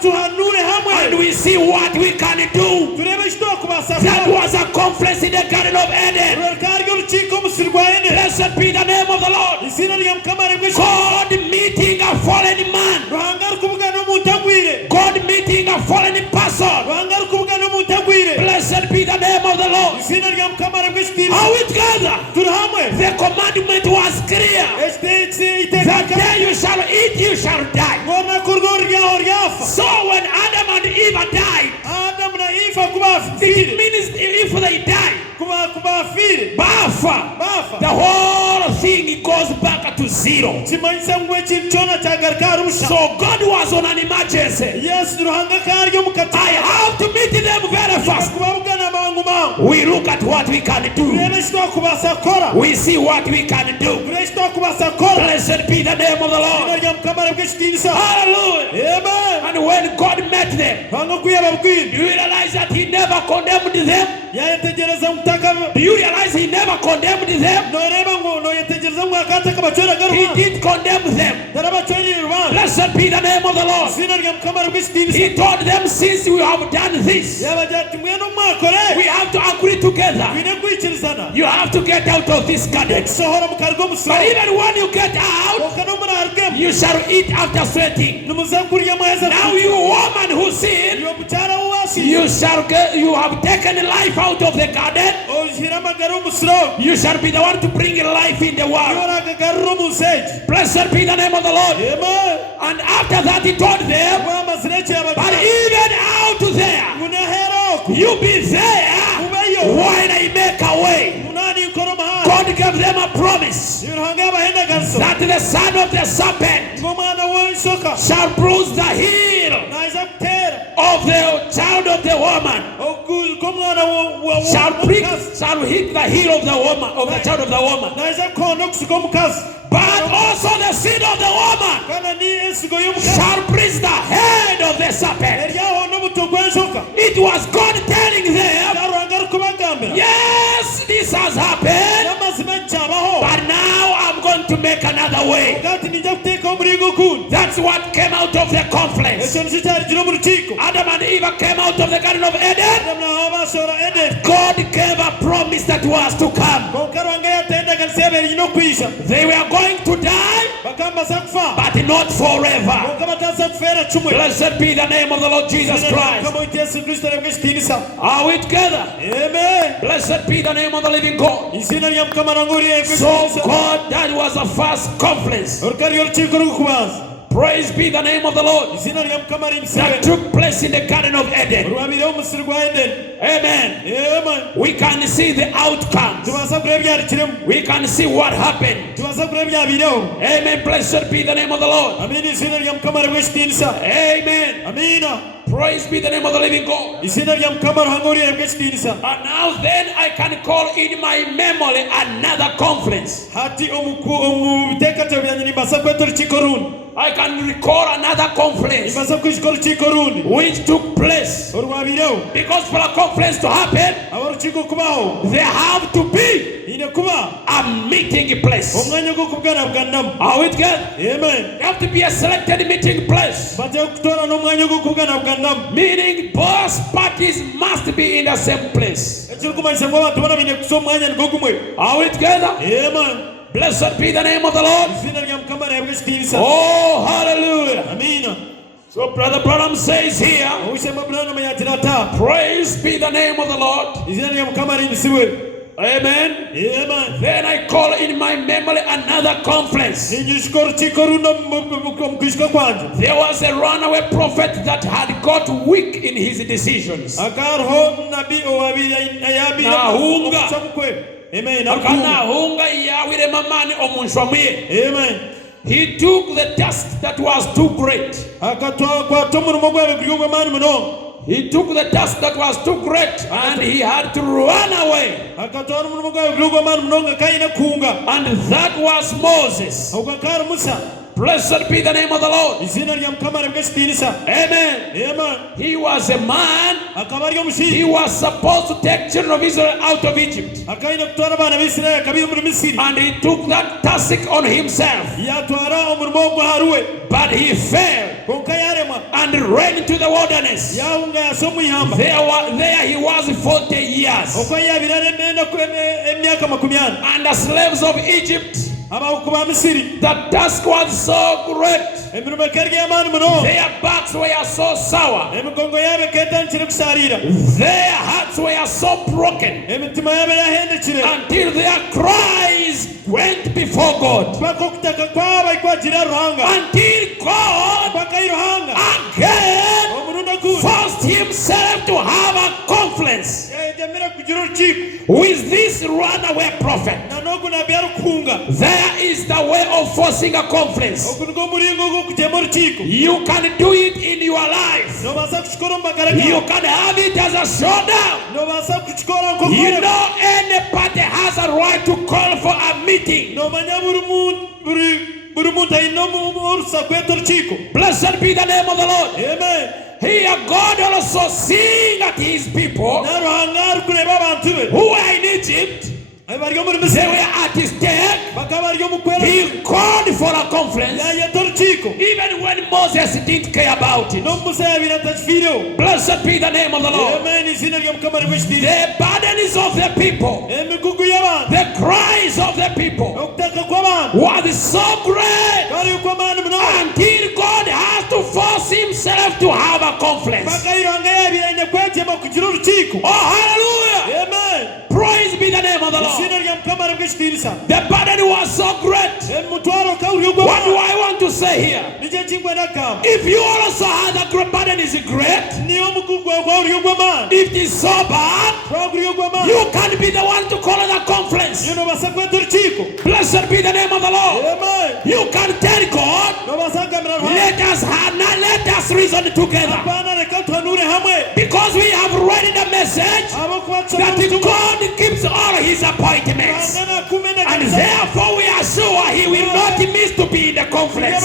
tuhanure hamwe And we see what we can do. turebe ekitokubasa That was a conference in the Garden of Eden. rwekari ry'orukiko omusiri gwa Edeni Blessed be the name of the Lord. izina lya mukama rebweshitinisa God meeting a fallen man. ruhanga rukubugana omuntu agwire God meeting a fallen person. ruhanga rukubugana omuntu agwire Blessed be the name of the Lord. izina lya mukama rebweshitinisa Are we together? turi hamwe The commandment was clear. The ekiteeka day you shall eat, you shall die. ng'orunaku rwo ryaho ryafa So when Adam and Eve died, adamu na ifa kuba it afiire means if they die, kuba afiire bafa, bafa the whole thing goes back to zero. kimanyisa ngu ekintu kyona kyagaruka hari busha So God was on an emergency. yesu ruhanga kari omu I kataya have to meet them very fast. kubabugana mangu mangu We look at what we can do. turebe ekitokubasa kukora We see what we can do. turebe ekitokubasa kukora Blessed be the name of the izina Lord. lya mukama rebweshitinisa Hallelujah. amen And when God met them, ruhanga kuyeba do bwini you realize that he never condemned them? yayetegereza mutaka Do you realize he never condemned them? noreba ngu noyetegereza ngu akataka bacweraga He rubanza did condemn them. tarabacwerire rubanza Blessed be the name of the Lord. izina lya mukama rebweshitinisa He told them, since we have done this, yabagira ati mwene mwakore we have to agree together. twine kwikirizana You have to get out of this garden. sohora mu kari But g'omusoro even when you get out, oka nomurarugemu you shall eat after sweating. nimuze kurya mweza Now you woman who sin, yo mukyara wubasiye you have taken life out of the garden. You shall be the one to bring life in the world. Blessed be the name of the Lord. And after that he told them, but even out there, you be there when I make a way. God gave them a promise that the son of the serpent shall bruise the heel of the child of the woman, shall hit the heel of the woman, of the child of the woman, but also the seed of the woman shall bruise the head of the serpent. It was God telling them, yes, this has happened, but now I'm going to make another way. That's what came out of the conference. Adam and Eve came out of the Garden of Eden. God gave a promise that was to come. They were going to die, but not forever. Blessed be the name of the Lord Jesus Christ. Are we together? Amen. Blessed be the name of the living God. So God, that was the first conference. Praise be the name of the Lord that took place in the Garden of Eden. Amen. We can see the outcomes. We can see what happened. Amen. Blessed be the name of the Lord. Amen. Praise be the name of the living God. And now then I can call in my memory another conference. I can recall another conference which took place. Because for a conference to happen, there have to be a meeting place. Are we together? There have to be a selected meeting place. Meaning both parties must be in the same place. Are we together? Amen. Blessed be the name of the Lord. Oh, hallelujah. Amen. So Brother Branham says here, praise be the name of the Lord. Amen. Amen. Then I call in my memory another conference. There was a runaway prophet that had got weak in his decisions. Amen. He took the task that was too great. He took the task that was too great and he had to run away. And that was Moses. Blessed be the name of the Lord. Amen. Amen. He was a man. He was supposed to take children of Israel out of Egypt. And he took that task on himself. But he fell and ran into the wilderness. There he was 40 years. And the slaves of Egypt, the task was so great. Their backs were so sour. Their hearts were so broken until their cries went before God. Until God again forced himself to have a conference with this runaway prophet. There is the way of forcing a conference. You can do it in your life. You can have it as a showdown. You know, any party has a right to call for a meeting. Blessed be the name of the Lord. Amen. Here God also seeing at his people who were in Egypt. They were at his stake. He called for a conference even when Moses didn't care about it. Blessed be the name of the Lord. The burdens of the people, the cries of the people was so great until God has to force himself to have a conference. Oh, hallelujah. Amen. Praise be The burden was so great. What do I want to say here? If you also have a great burden is great, if it is so bad, you can be the one to call it a conference. Blessed be the name of the Lord. You can tell God, let us reason together. Because we have read in the message that God keeps all his appointments. And therefore we are sure he will not miss to be in the conference.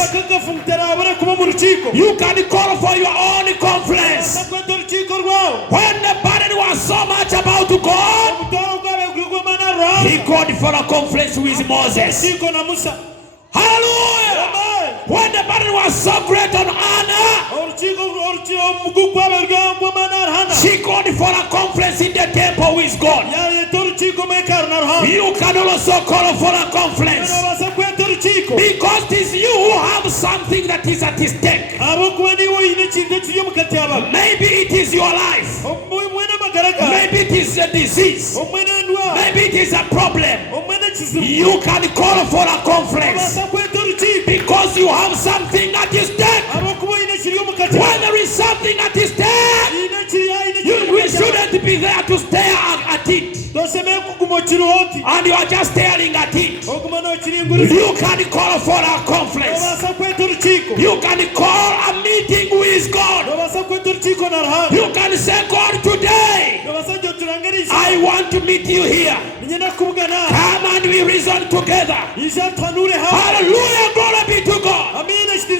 You can call for your own conference. When the burden was so much about God, he called for a conference with Moses. Hallelujah! When the burden was so great on Anna, she called for a conference in the temple with God. You can also call for a conference because it is you who have something that is at stake. Maybe it is your life. Maybe it is a disease. Maybe it is a problem. You can call for a conference because you have something at stake. When there is something at stake, you shouldn't be there to stare at it. And you are just staring at it. You can call for a conference. You can call a meeting with God. You can say, God, today I want to meet you here. Come and we reason together. Hallelujah, glory be to God.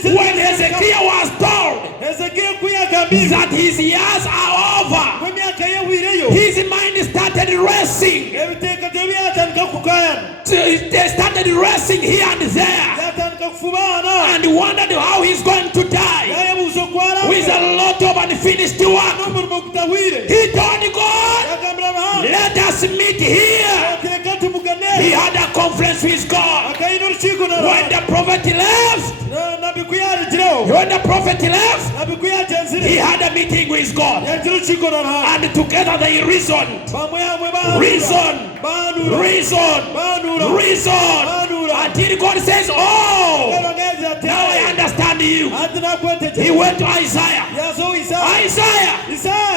When Hezekiah was told that his years are over, his mind started racing. They started racing here and there and wondered how he's going to die with a lot of unfinished work. He told God, let us meet here. He had a conference with God. When the prophet left, he had a meeting with God. And together they reasoned. Reason. Until God says, oh, now I understand you. He went to Isaiah.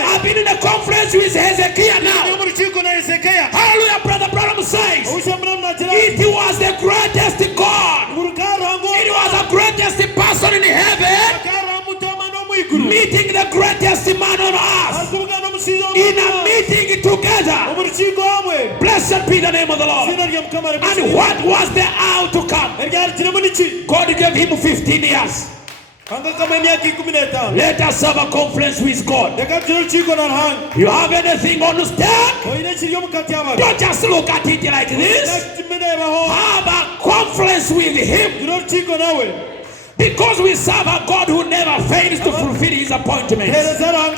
I've been in a conference with Hezekiah now. Hallelujah, brother Branham says, it was the greatest God. It was the greatest person in heaven meeting the greatest man on earth in a meeting together. Blessed be the name of the Lord. And what was the outcome? God gave him 15 years. Let us have a conference with God. You have anything on the stand? Don't just look at it like this. Have a conference with him. Because we serve a God who never fails to fulfill his appointments. Brother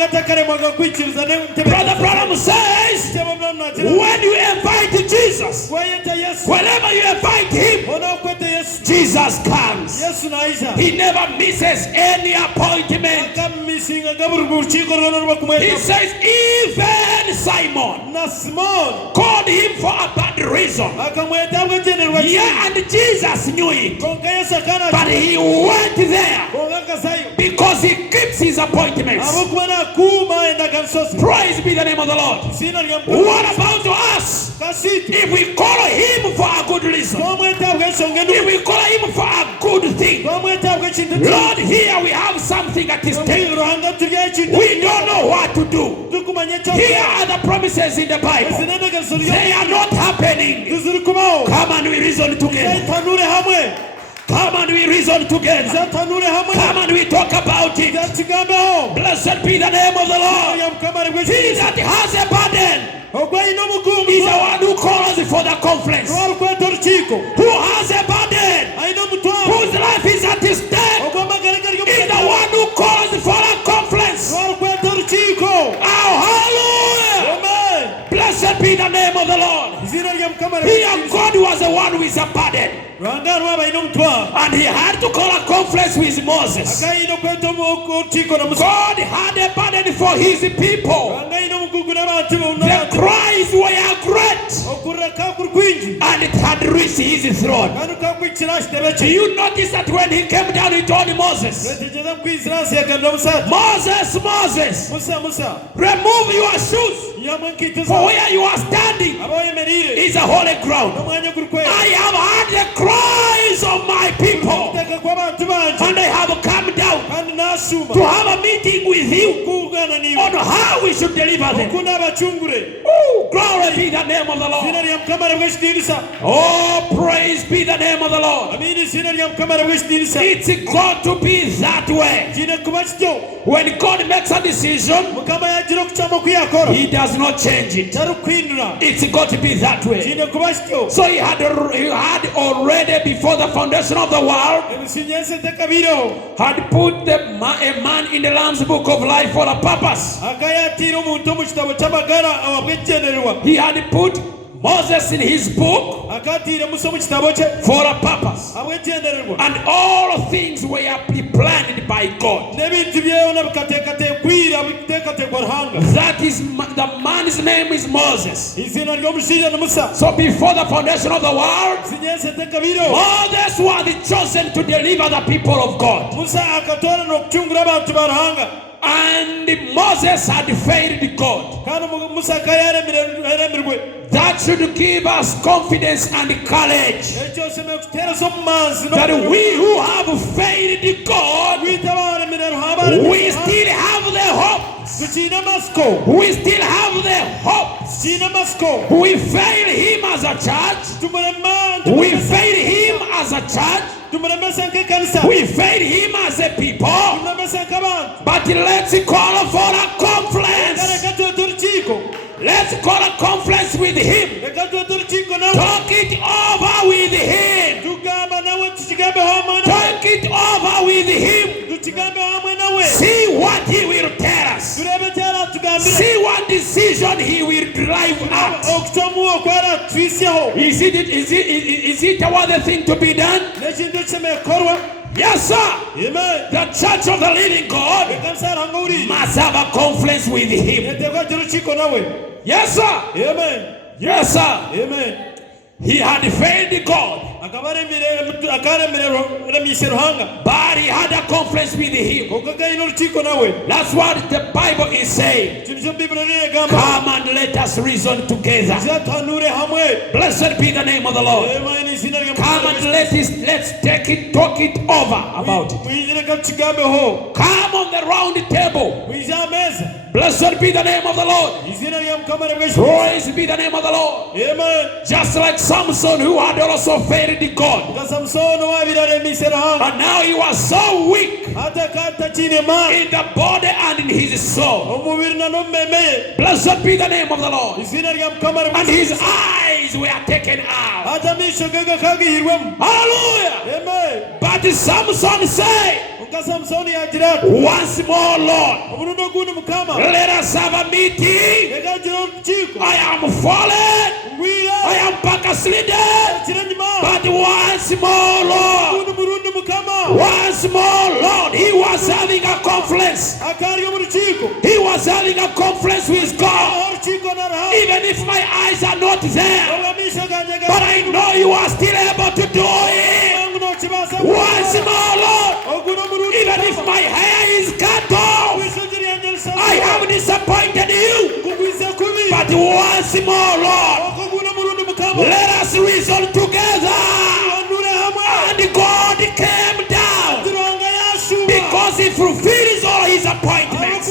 Branham says, when you invite Jesus, whenever you invite him, Jesus comes. He never misses any appointment. He says, even Simon called him for a bad reason. Yeah, and Jesus knew it. But he went there because he keeps his appointments. Praise be the name of the Lord. What about us? If we call him for a good reason, if we call him for a good thing, Lord, here we have something at stake. We don't know what to do. Here are the promises in the Bible. They are not happening. Come and we reason together. Come and we reason together. Come and we talk about it. Blessed be the name of the Lord. He that has a burden is the one who calls for the conference. Who has a burden, whose life is at stake, is the one who calls for a conference. Oh, hallelujah. Blessed be the name of the Lord. Here God was the one with a burden. And he had to call a conference with Moses. God had a burden for his people. The cries were great. And is his throne. Do you notice that when he came down, he told Moses, Moses, remove your shoes, for where you are standing is a holy ground. I have heard the cries of my people, and I have come down to have a meeting with you on how we should deliver them. Oh, glory be the name of the Lord. Oh, praise be the name of the Lord. It's got to be that way. When God makes a decision, he does not change it. It's got to be that way. So he had already, before the foundation of the world, had put a man in the Lamb's book of life for a purpose. He had put Moses in his book for a purpose, and all things were planned by God. That is, the man's name is Moses. So before the foundation of the world, Moses was chosen to deliver the people of God. And Moses had failed God. That should give us confidence and courage that we who have failed God, we still have the hope. We still have the hope. We fail him as a church. We fail him as a church. We fail him as a people. But let's call for a conference. Let's call a conference with him. Talk it over with him. Talk it over with him. See what he will tell us. See what decision he will drive at. Is it a worthy thing to be done? Yes, sir. Amen. The church of the living God must have a conference with him. Yes, sir. Amen. Yes, sir. Amen. He had failed God, but he had a conference with him. That's what the Bible is saying. Come and let us reason together. Blessed be the name of the Lord. Come and let's talk it over about it. Come on the round table. Blessed be the name of the Lord. Praise be the name of the Lord. Amen. Just like Samson, who had also failed God, and now he was so weak in the body and in his soul. Blessed be the name of the Lord. And his eyes were taken out. Hallelujah. Amen. But Samson said, once more, Lord, let us have a meeting. I am fallen, I am backslidden, but once more, Lord, once more, Lord. He was having a conference. He was having a conference with God. Even if my eyes are not there, but I know you are still able to do it. Once more, Lord. Even if my hair is cut off, I have disappointed you. But once more, Lord, let us reason together. And God came down because he fulfills all his appointments.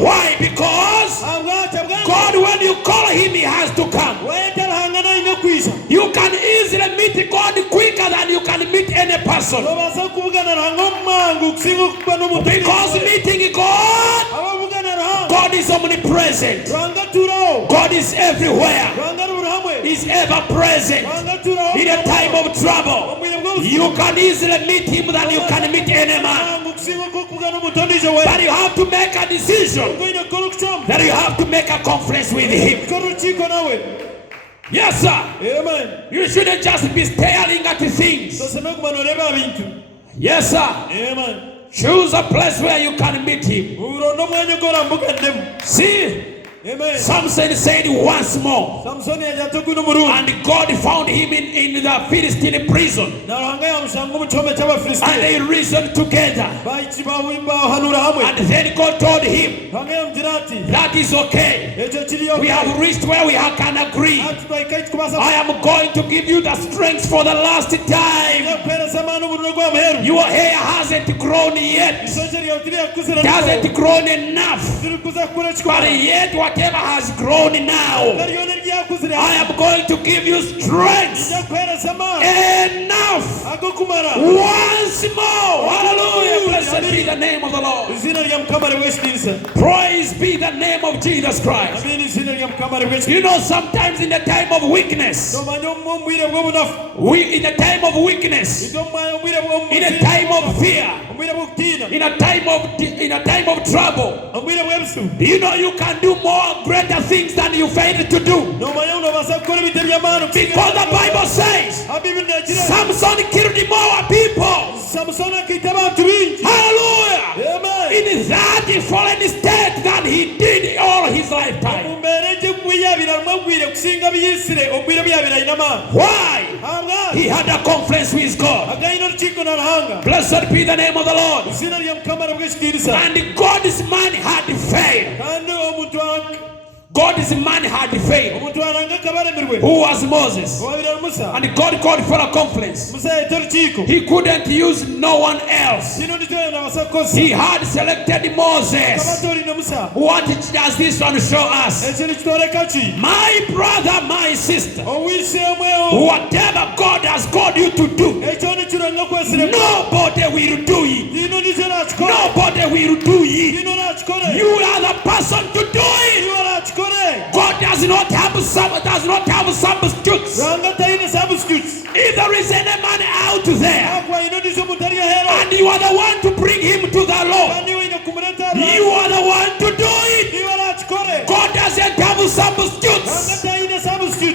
Why? Because God, when you call him, he has to come. You can easily meet God quicker than you can meet any person. Because meeting God, God is omnipresent. God is everywhere. He's ever present. In a time of trouble, you can easily meet him than you can meet any man. But you have to make a decision that you have to make a conference with him. Yes, sir. Amen. You shouldn't just be staring at things. Yes, sir. Amen. Choose a place where you can meet him. See, Amen. Samson said once more. Samsoni yajatugu n'umurundi. And God found him in the Philistine prison. Na ruhanga yamusanga mu cyumba cy'Abafilisiti. And they reasoned together. Bahanura hamwe. And then God told him, ruhanga yamubwira ati, that is okay. Icyo kiri okay. We have reached where we can agree. Ati twahita kubasa. I am going to give you the strength for the last time. Your hair hasn't grown yet. Hasn't grown enough. But yet whatever has grown now, I am going to give you strength enough once more. Hallelujah. Blessed be the name of the Lord. Praise be the name of Jesus Christ. You know, sometimes in the time of weakness, in the time of weakness, in a time of fear, in a time of trouble, you know you can do more greater things than you failed to do. Because the Bible says Samson killed more people. Hallelujah. In that fallen state than he did all his lifetime. Why? He had a conference with God. Blessed be the name of the Lord. And God's man had failed. God's man had failed. Who was Moses? And God called for a conference. He couldn't use no one else. He had selected Moses. What does this one show us? My brother, my sister, whatever God has called you to do, nobody will do it. Nobody will do it. You are the person to do it. God does not have substitutes. If there is any man out there and you are the one to bring him to the Lord, you are the one to do it. God doesn't have substitutes.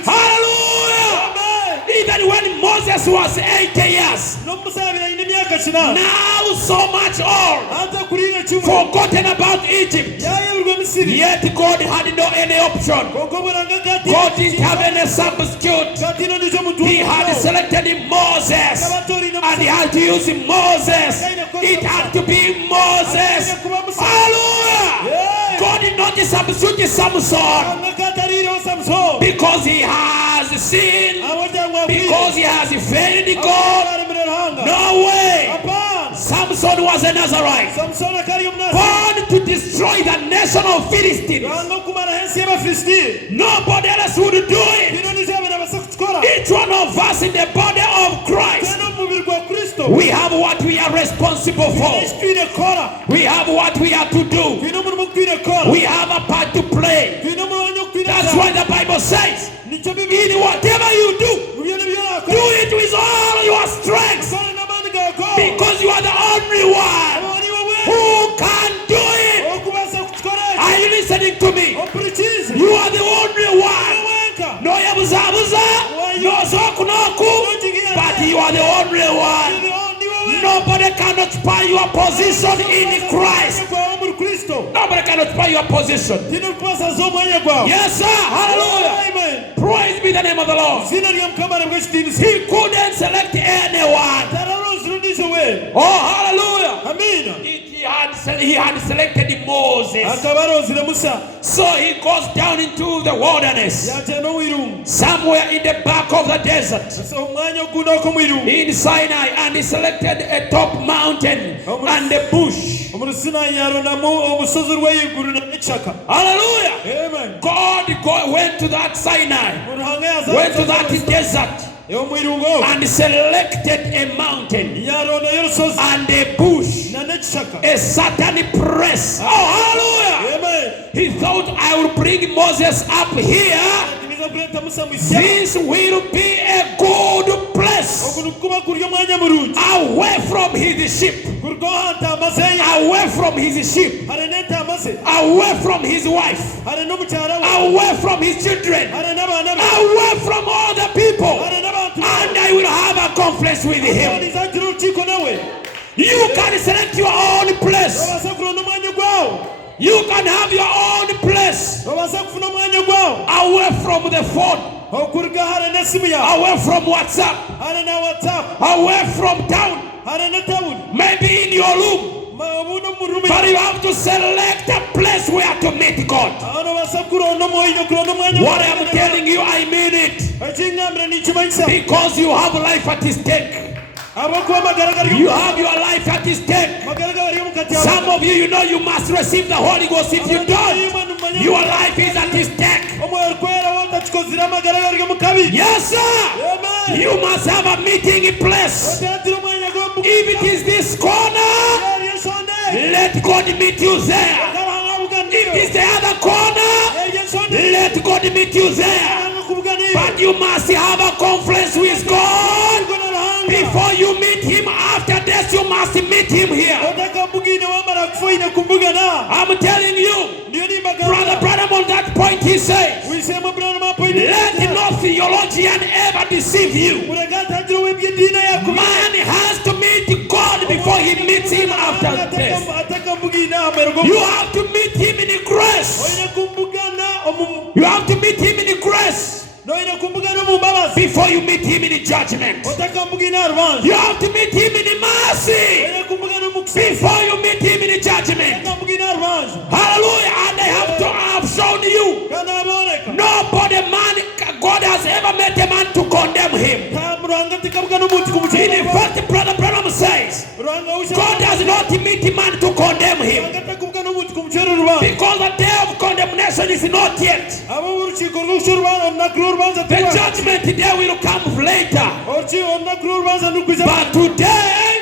Hallelujah. Even when Moses was 80 years, now so much old, forgotten about Egypt, yet God had no any option. God didn't have any substitute. He had selected Moses, and he had to use Moses. It had to be Moses. Hallelujah. God did not substitute Samson because he has sinned, because he has failed God. No way. Samson was a Nazarite, born to destroy the nation of Philistines. Nobody else would do it. Each one of us in the body of Christ, we have what we are responsible for. We have what we are to do. We have a part to play. That's why the Bible says, in whatever you do it with all your strength, because you are the only one who can do it. Are you listening to me? You are the only one. No yabuzabuza, no sokunoku, but you are the only one. Nobody can occupy your position in Christ. Nobody can occupy your position. Yes, sir. Hallelujah. Amen. Praise be the name of the Lord. He couldn't select anyone. Oh, hallelujah. Amen. He had selected Moses. So he goes down into the wilderness, somewhere in the back of the desert, in Sinai, and he selected a top mountain and a bush. Hallelujah. Amen. God went to that Sinai, went to that desert, and selected a mountain and a bush, a certain press. Oh, hallelujah. Amen. He thought, I will bring Moses up here. This will be a good place, away from his sheep, away from his sheep, away from his wife, away from his children, away from all the people, and I will have a conference with him. You can select your own place. You can have your own place babasha kufuna umwanya gwawe away from the phone, okuruga hara na simu yawe away from WhatsApp, hara na WhatsApp away from town, hara na town maybe in your room. But you have to select a place where to meet God. What I'm telling you, I mean it. Because you have life at stake. You have your life at stake. Some of you, you know you must receive the Holy Ghost. If you don't, your life is at stake. Yes, sir. Amen. You must have a meeting place. If it is this corner, let God meet you there. If it's the other corner, let God meet you there. But you must have a conference with God before you meet Him. After that, you must meet Him here. I'm telling you, Brother Branham, on that point he says, let no theologian ever deceive you. Man has to meet God before he meets Him after death. You have to meet Him in grace. You have to meet Him in grace before you meet Him in judgment. You have to meet Him in mercy before you meet Him in judgment. Hallelujah. And I have shown you, nobody man, God has ever met a man to condemn him. In fact, Brother Branham says, God does not meet a man to condemn him, because the day of condemnation is not yet. The judgment day will come later. But today,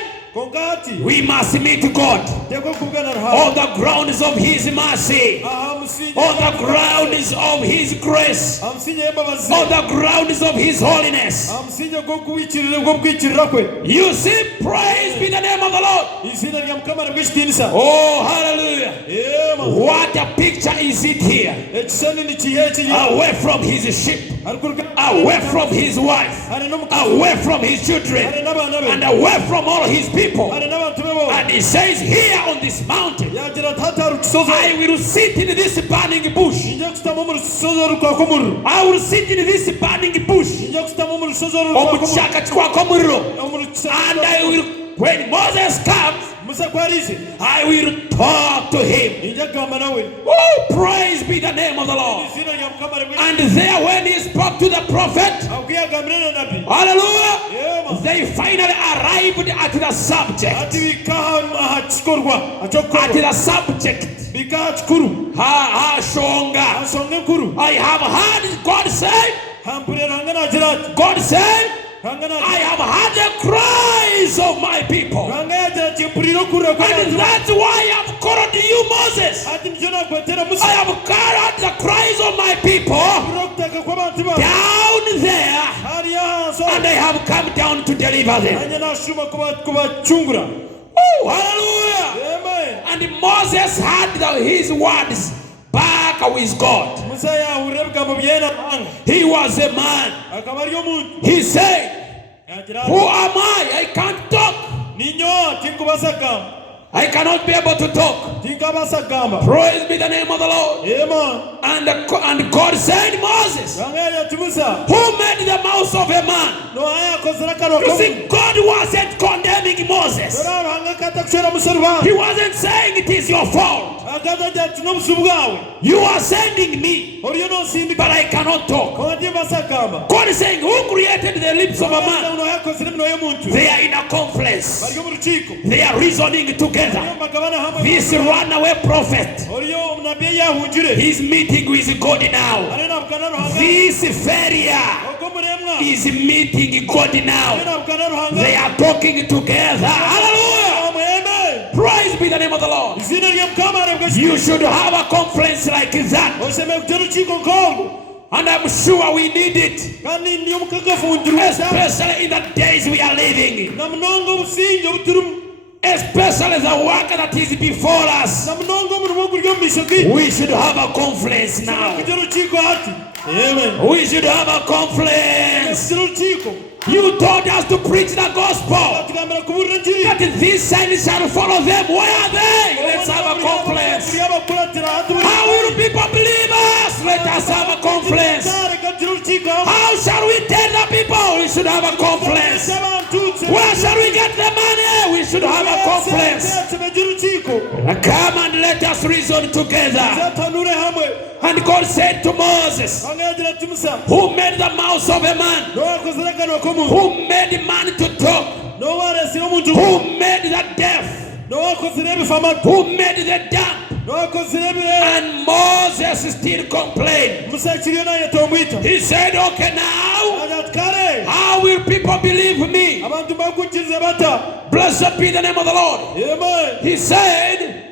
we must meet God on the grounds of His mercy, on the grounds of His grace, on the grounds of His holiness. You see, praise be the name of the Lord. Oh, hallelujah. What a picture is it here. Away from His sheep, away from His wife, away from His children, and away from all His people. And He says, here on this mountain, I will sit in this burning bush. I will sit in this burning bush. And I will, when Moses comes, I will talk to him. Oh, praise be the name of the Lord. And there, when he spoke to the prophet, hallelujah, they finally arrived at the subject. At the subject. I have heard God say, I have heard the cries of my people. And that's why I have called you, Moses. I have carried the cries of my people down there, and I have come down to deliver them. Oh, hallelujah. Amen. And Moses had his words back with God. He was a man. He said, who am I? I can't talk. I cannot be able to talk. Praise be the name of the Lord. Amen. And God said, Moses, who made the mouth of a man? You see, God wasn't condemning Moses. He wasn't saying it is your fault. You are sending me, but I cannot talk. God is saying, who created the lips of a man? They are in a conference. They are reasoning together. This runaway prophet, he's meeting with God now. This failure is meeting God now. They are talking together. Hallelujah. Praise be the name of the Lord. You should have a conference like that. And I'm sure we need it, especially in the days we are living, especially the work that is before us. We should have a conference now. Amen. We should have a conference. You told us to preach the gospel. batugambira kuburira enjiri That these signs shall follow them. Where are they? Let's have a conference. How will people believe us? Let us have a conference. How shall we tell the people? We should have a conference. Where shall we get the money? We should have a conference. Come and let us reason together. And God said to Moses, who made the mouth of a man? Who made man to talk? Who made the deaf? Who made the dumb? And Moses still complained. He said, okay, now how will people believe me? Blessed be the name of the Lord. He said,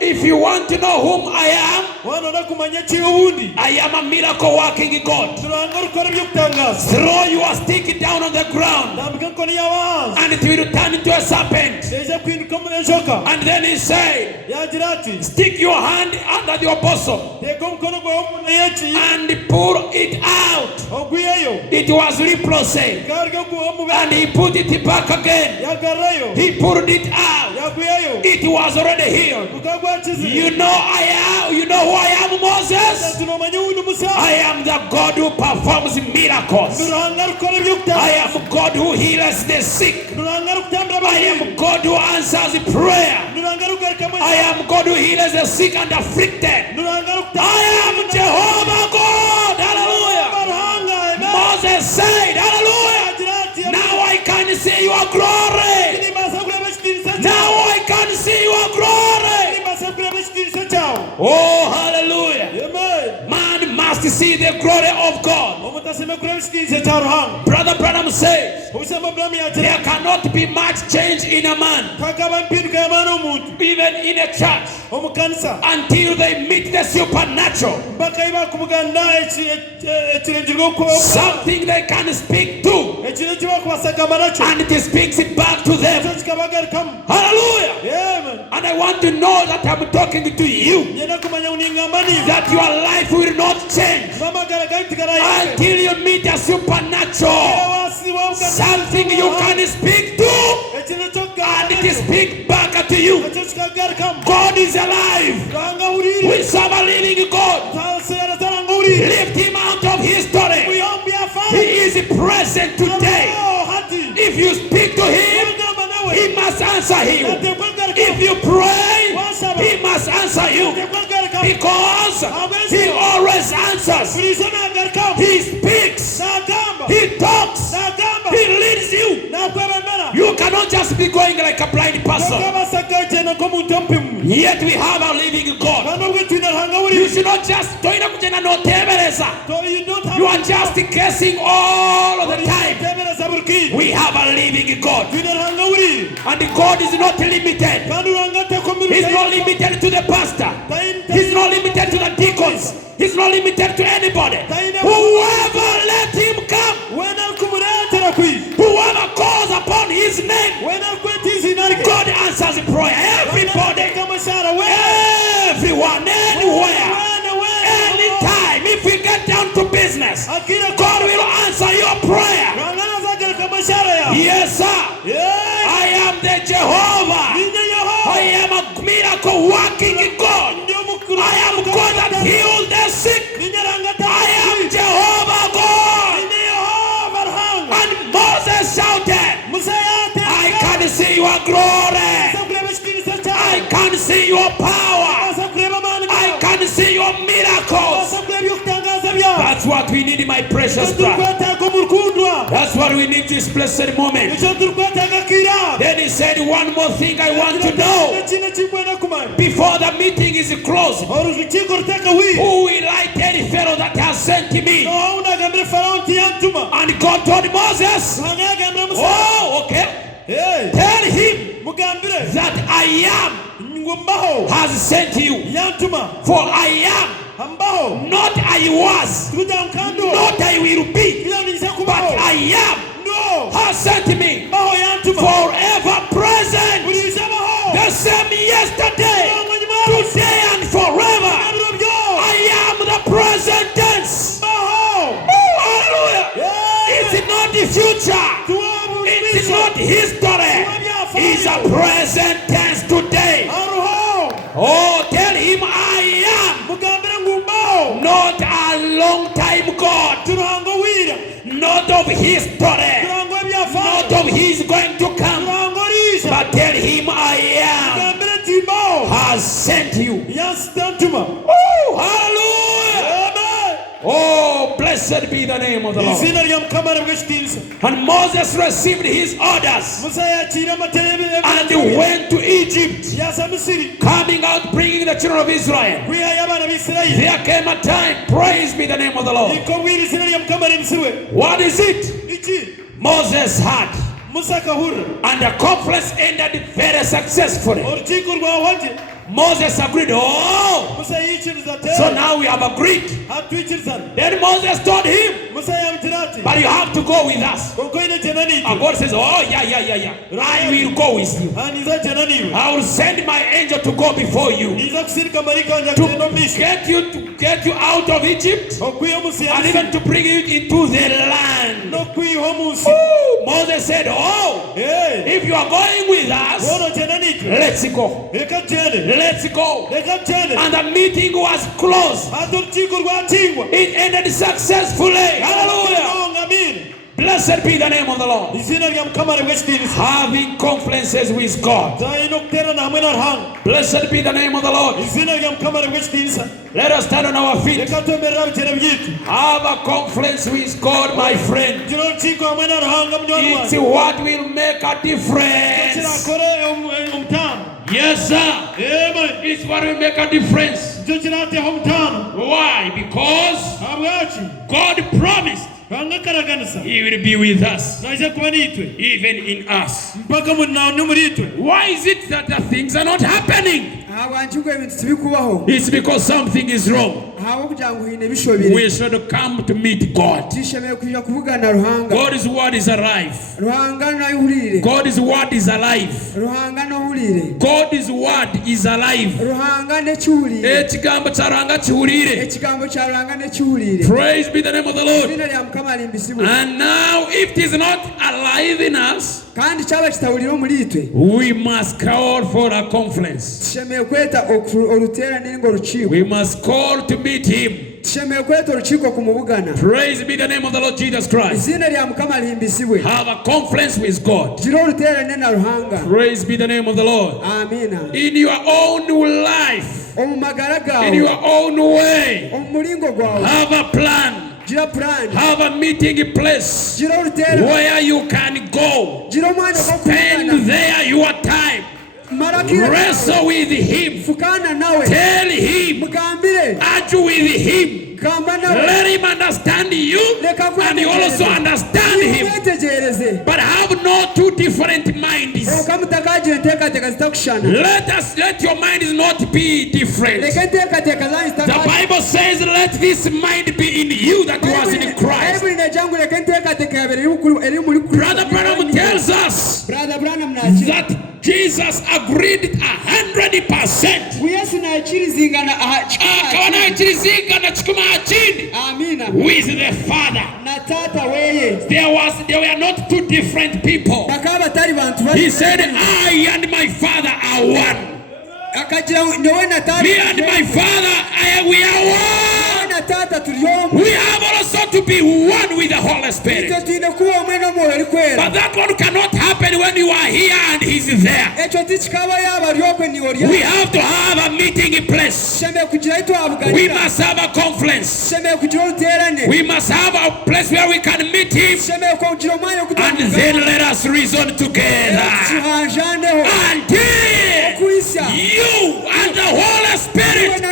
if you want to know whom I am a miracle working God. Throw your stick down on the ground and it will turn into a serpent. And then he said, stick your hand under your bosom and pull it out. It was leprosy. And he put it back again. He pulled it out. It was already healed. You know who I am, Moses? I am the God who performs miracles. I am God who heals the sick. I am God who answers prayer. I am God who heals the sick and afflicted. I am Jehovah God. Hallelujah. Moses said, hallelujah. Now I can see your glory. Now I can see your glory. Oh, hallelujah. Man must see the glory of God. Brother Branham says, there cannot be much change in a man, even in a church, until they meet the supernatural. Something they can speak to, and it speaks it back to them. Hallelujah. And I want to know that I'm talking to you, that your life will not change until you meet a supernatural. Something you can speak to, and it speaks back to you. God is alive. We serve a living God. Lift him out of history. He is present today. If you speak to him, he must answer you. If you pray, he must answer you, because he always answers. He speaks, he talks, he leads you. You cannot just be going like a blind person. Yet we have a living God. You should not just you are just guessing all of the time. We have a living God, and God is not limited. He's not limited to the pastor. He's not limited to the deacons. He's not limited to anybody. Whoever let him come, whoever calls upon his name, God answers prayer. Everybody, everyone, anywhere, anytime. If we get down to business, God will answer your prayer. Yes, sir. I am the Jehovah. I am a miracle working God. I am God that heals the sick. I am Jehovah God. And Moses shouted, I can see your glory. I can see your power. I can see your miracles. That's what we need, my precious brother. That's what we need this blessed moment. Then he said, one more thing I want to know before the meeting is closed. Who will I tell the fellow that has sent me? And God told Moses, oh, okay. Tell him that I am has sent you. For I am, not I was, not I will be, but I am has sent me. Forever present, the same yesterday, today and forever. I am the present tense. Hallelujah. It's not not the future. It's not history. It's a present tense today. Oh, tell him I am not a long time God, not of history, not of he's going to come, but tell him I am has sent you. Oh, hallelujah. Oh, blessed be the name of the Lord. And Moses received his orders and went to Egypt, coming out bringing the children of Israel. There came a time, praise be the name of the Lord. What is it? Moses had, and the conference ended very successfully. Moses agreed. Oh, so now we have agreed. Then Moses told him, but you have to go with us. And God says, oh, yeah. I will go with you. I will send my angel to go before you, to get you out of Egypt, and even to bring you into the land. Oh, Moses said, oh, if you are going with us, let's go. Let's go. And the meeting was closed. It ended successfully. Hallelujah. Blessed be the name of the Lord. Having conferences with God. Blessed be the name of the Lord. Let us stand on our feet. Have a conference with God, my friend. It's what will make a difference. Yes, sir. It's what will make a difference. Why? Because God promised He will be with us, even in us. Why is it that the things are not happening? It's because something is wrong. We should come to meet God. God's word is alive. God's word is alive. God's word is alive. Praise be the name of the Lord. And now if it is not alive in us, we must call for a conference. We must call to meet Him. Praise be the name of the Lord Jesus Christ. Have a conference with God. Praise be the name of the Lord. In your own life, in your own way, have a plan. Have a meeting place where you can go. Spend there your time. Wrestle with Him. Tell Him. Argue with Him. Let Him understand you, and you also understand Him. But have no two different minds. Let your mind not be different. The Bible says, let this mind be in you that was in Christ. Brother Branham tells us that Jesus agreed 100%. With the Father. There were not two different people. He said, I and my Father are one. Me and my Father, we are one. We have also to be one with the Holy Spirit. But that one cannot happen when you are here and He's there. We have to have a meeting place. We must have a conference. We must have a place where we can meet Him. And then let us reason together until you and the Holy Spirit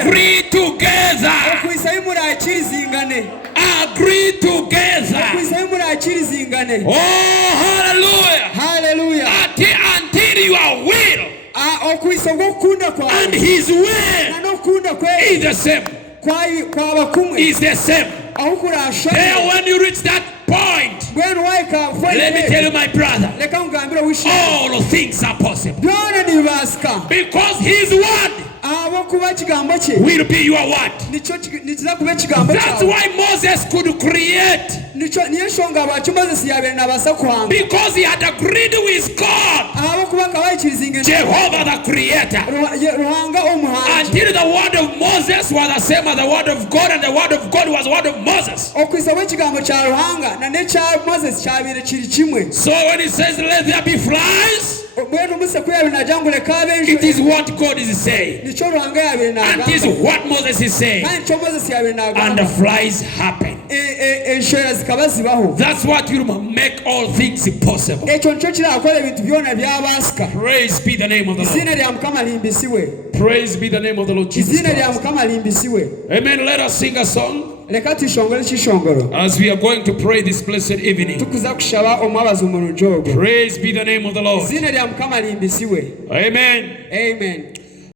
agree together. Agree together. Oh, hallelujah. Until your will and His will is the same. Is the same. There, when you reach that point, let me tell you, my brother, all things are possible. Because His word will be your word. That's why Moses could create create. niyo nshonga abacu Moses yabere nabasa kwanga because he had agreed with God, abo kubanga bayikiriza ingendo Jehovah the Creator. ruhanga omuhangi Until the word of Moses was the same as the word of God, and the word of God was the word of Moses. okwisa bw'ekigambo kya ruhanga na n'ekya Moses kyabire kiri kimwe. So when he says, let there be flies, Bwenu Musa kuyabire najangule kabenjo it is what God is saying. nicho ruhanga yabire And it is nagamba what Moses is saying. kandi nicho Moses yabire And the nagamba flies happen. enshera zikaba zibaho. That's what will make all things possible. Ekyo nicho kirakola ebintu byona byabasika. Praise be the name of the Izina Lord. lya Mukama limbisiwe. Praise be the name of the Lord Jesus Izina lya Christ. Mukama limbisiwe. Amen. Let us sing a song Leka tuyishongole kishongolo as we are going to pray this blessed evening. tukuza kushaba omwabazi omulungi ogwo. Praise be the name of the Lord. Izina lya Mukama limbisiwe. Amen. Amen.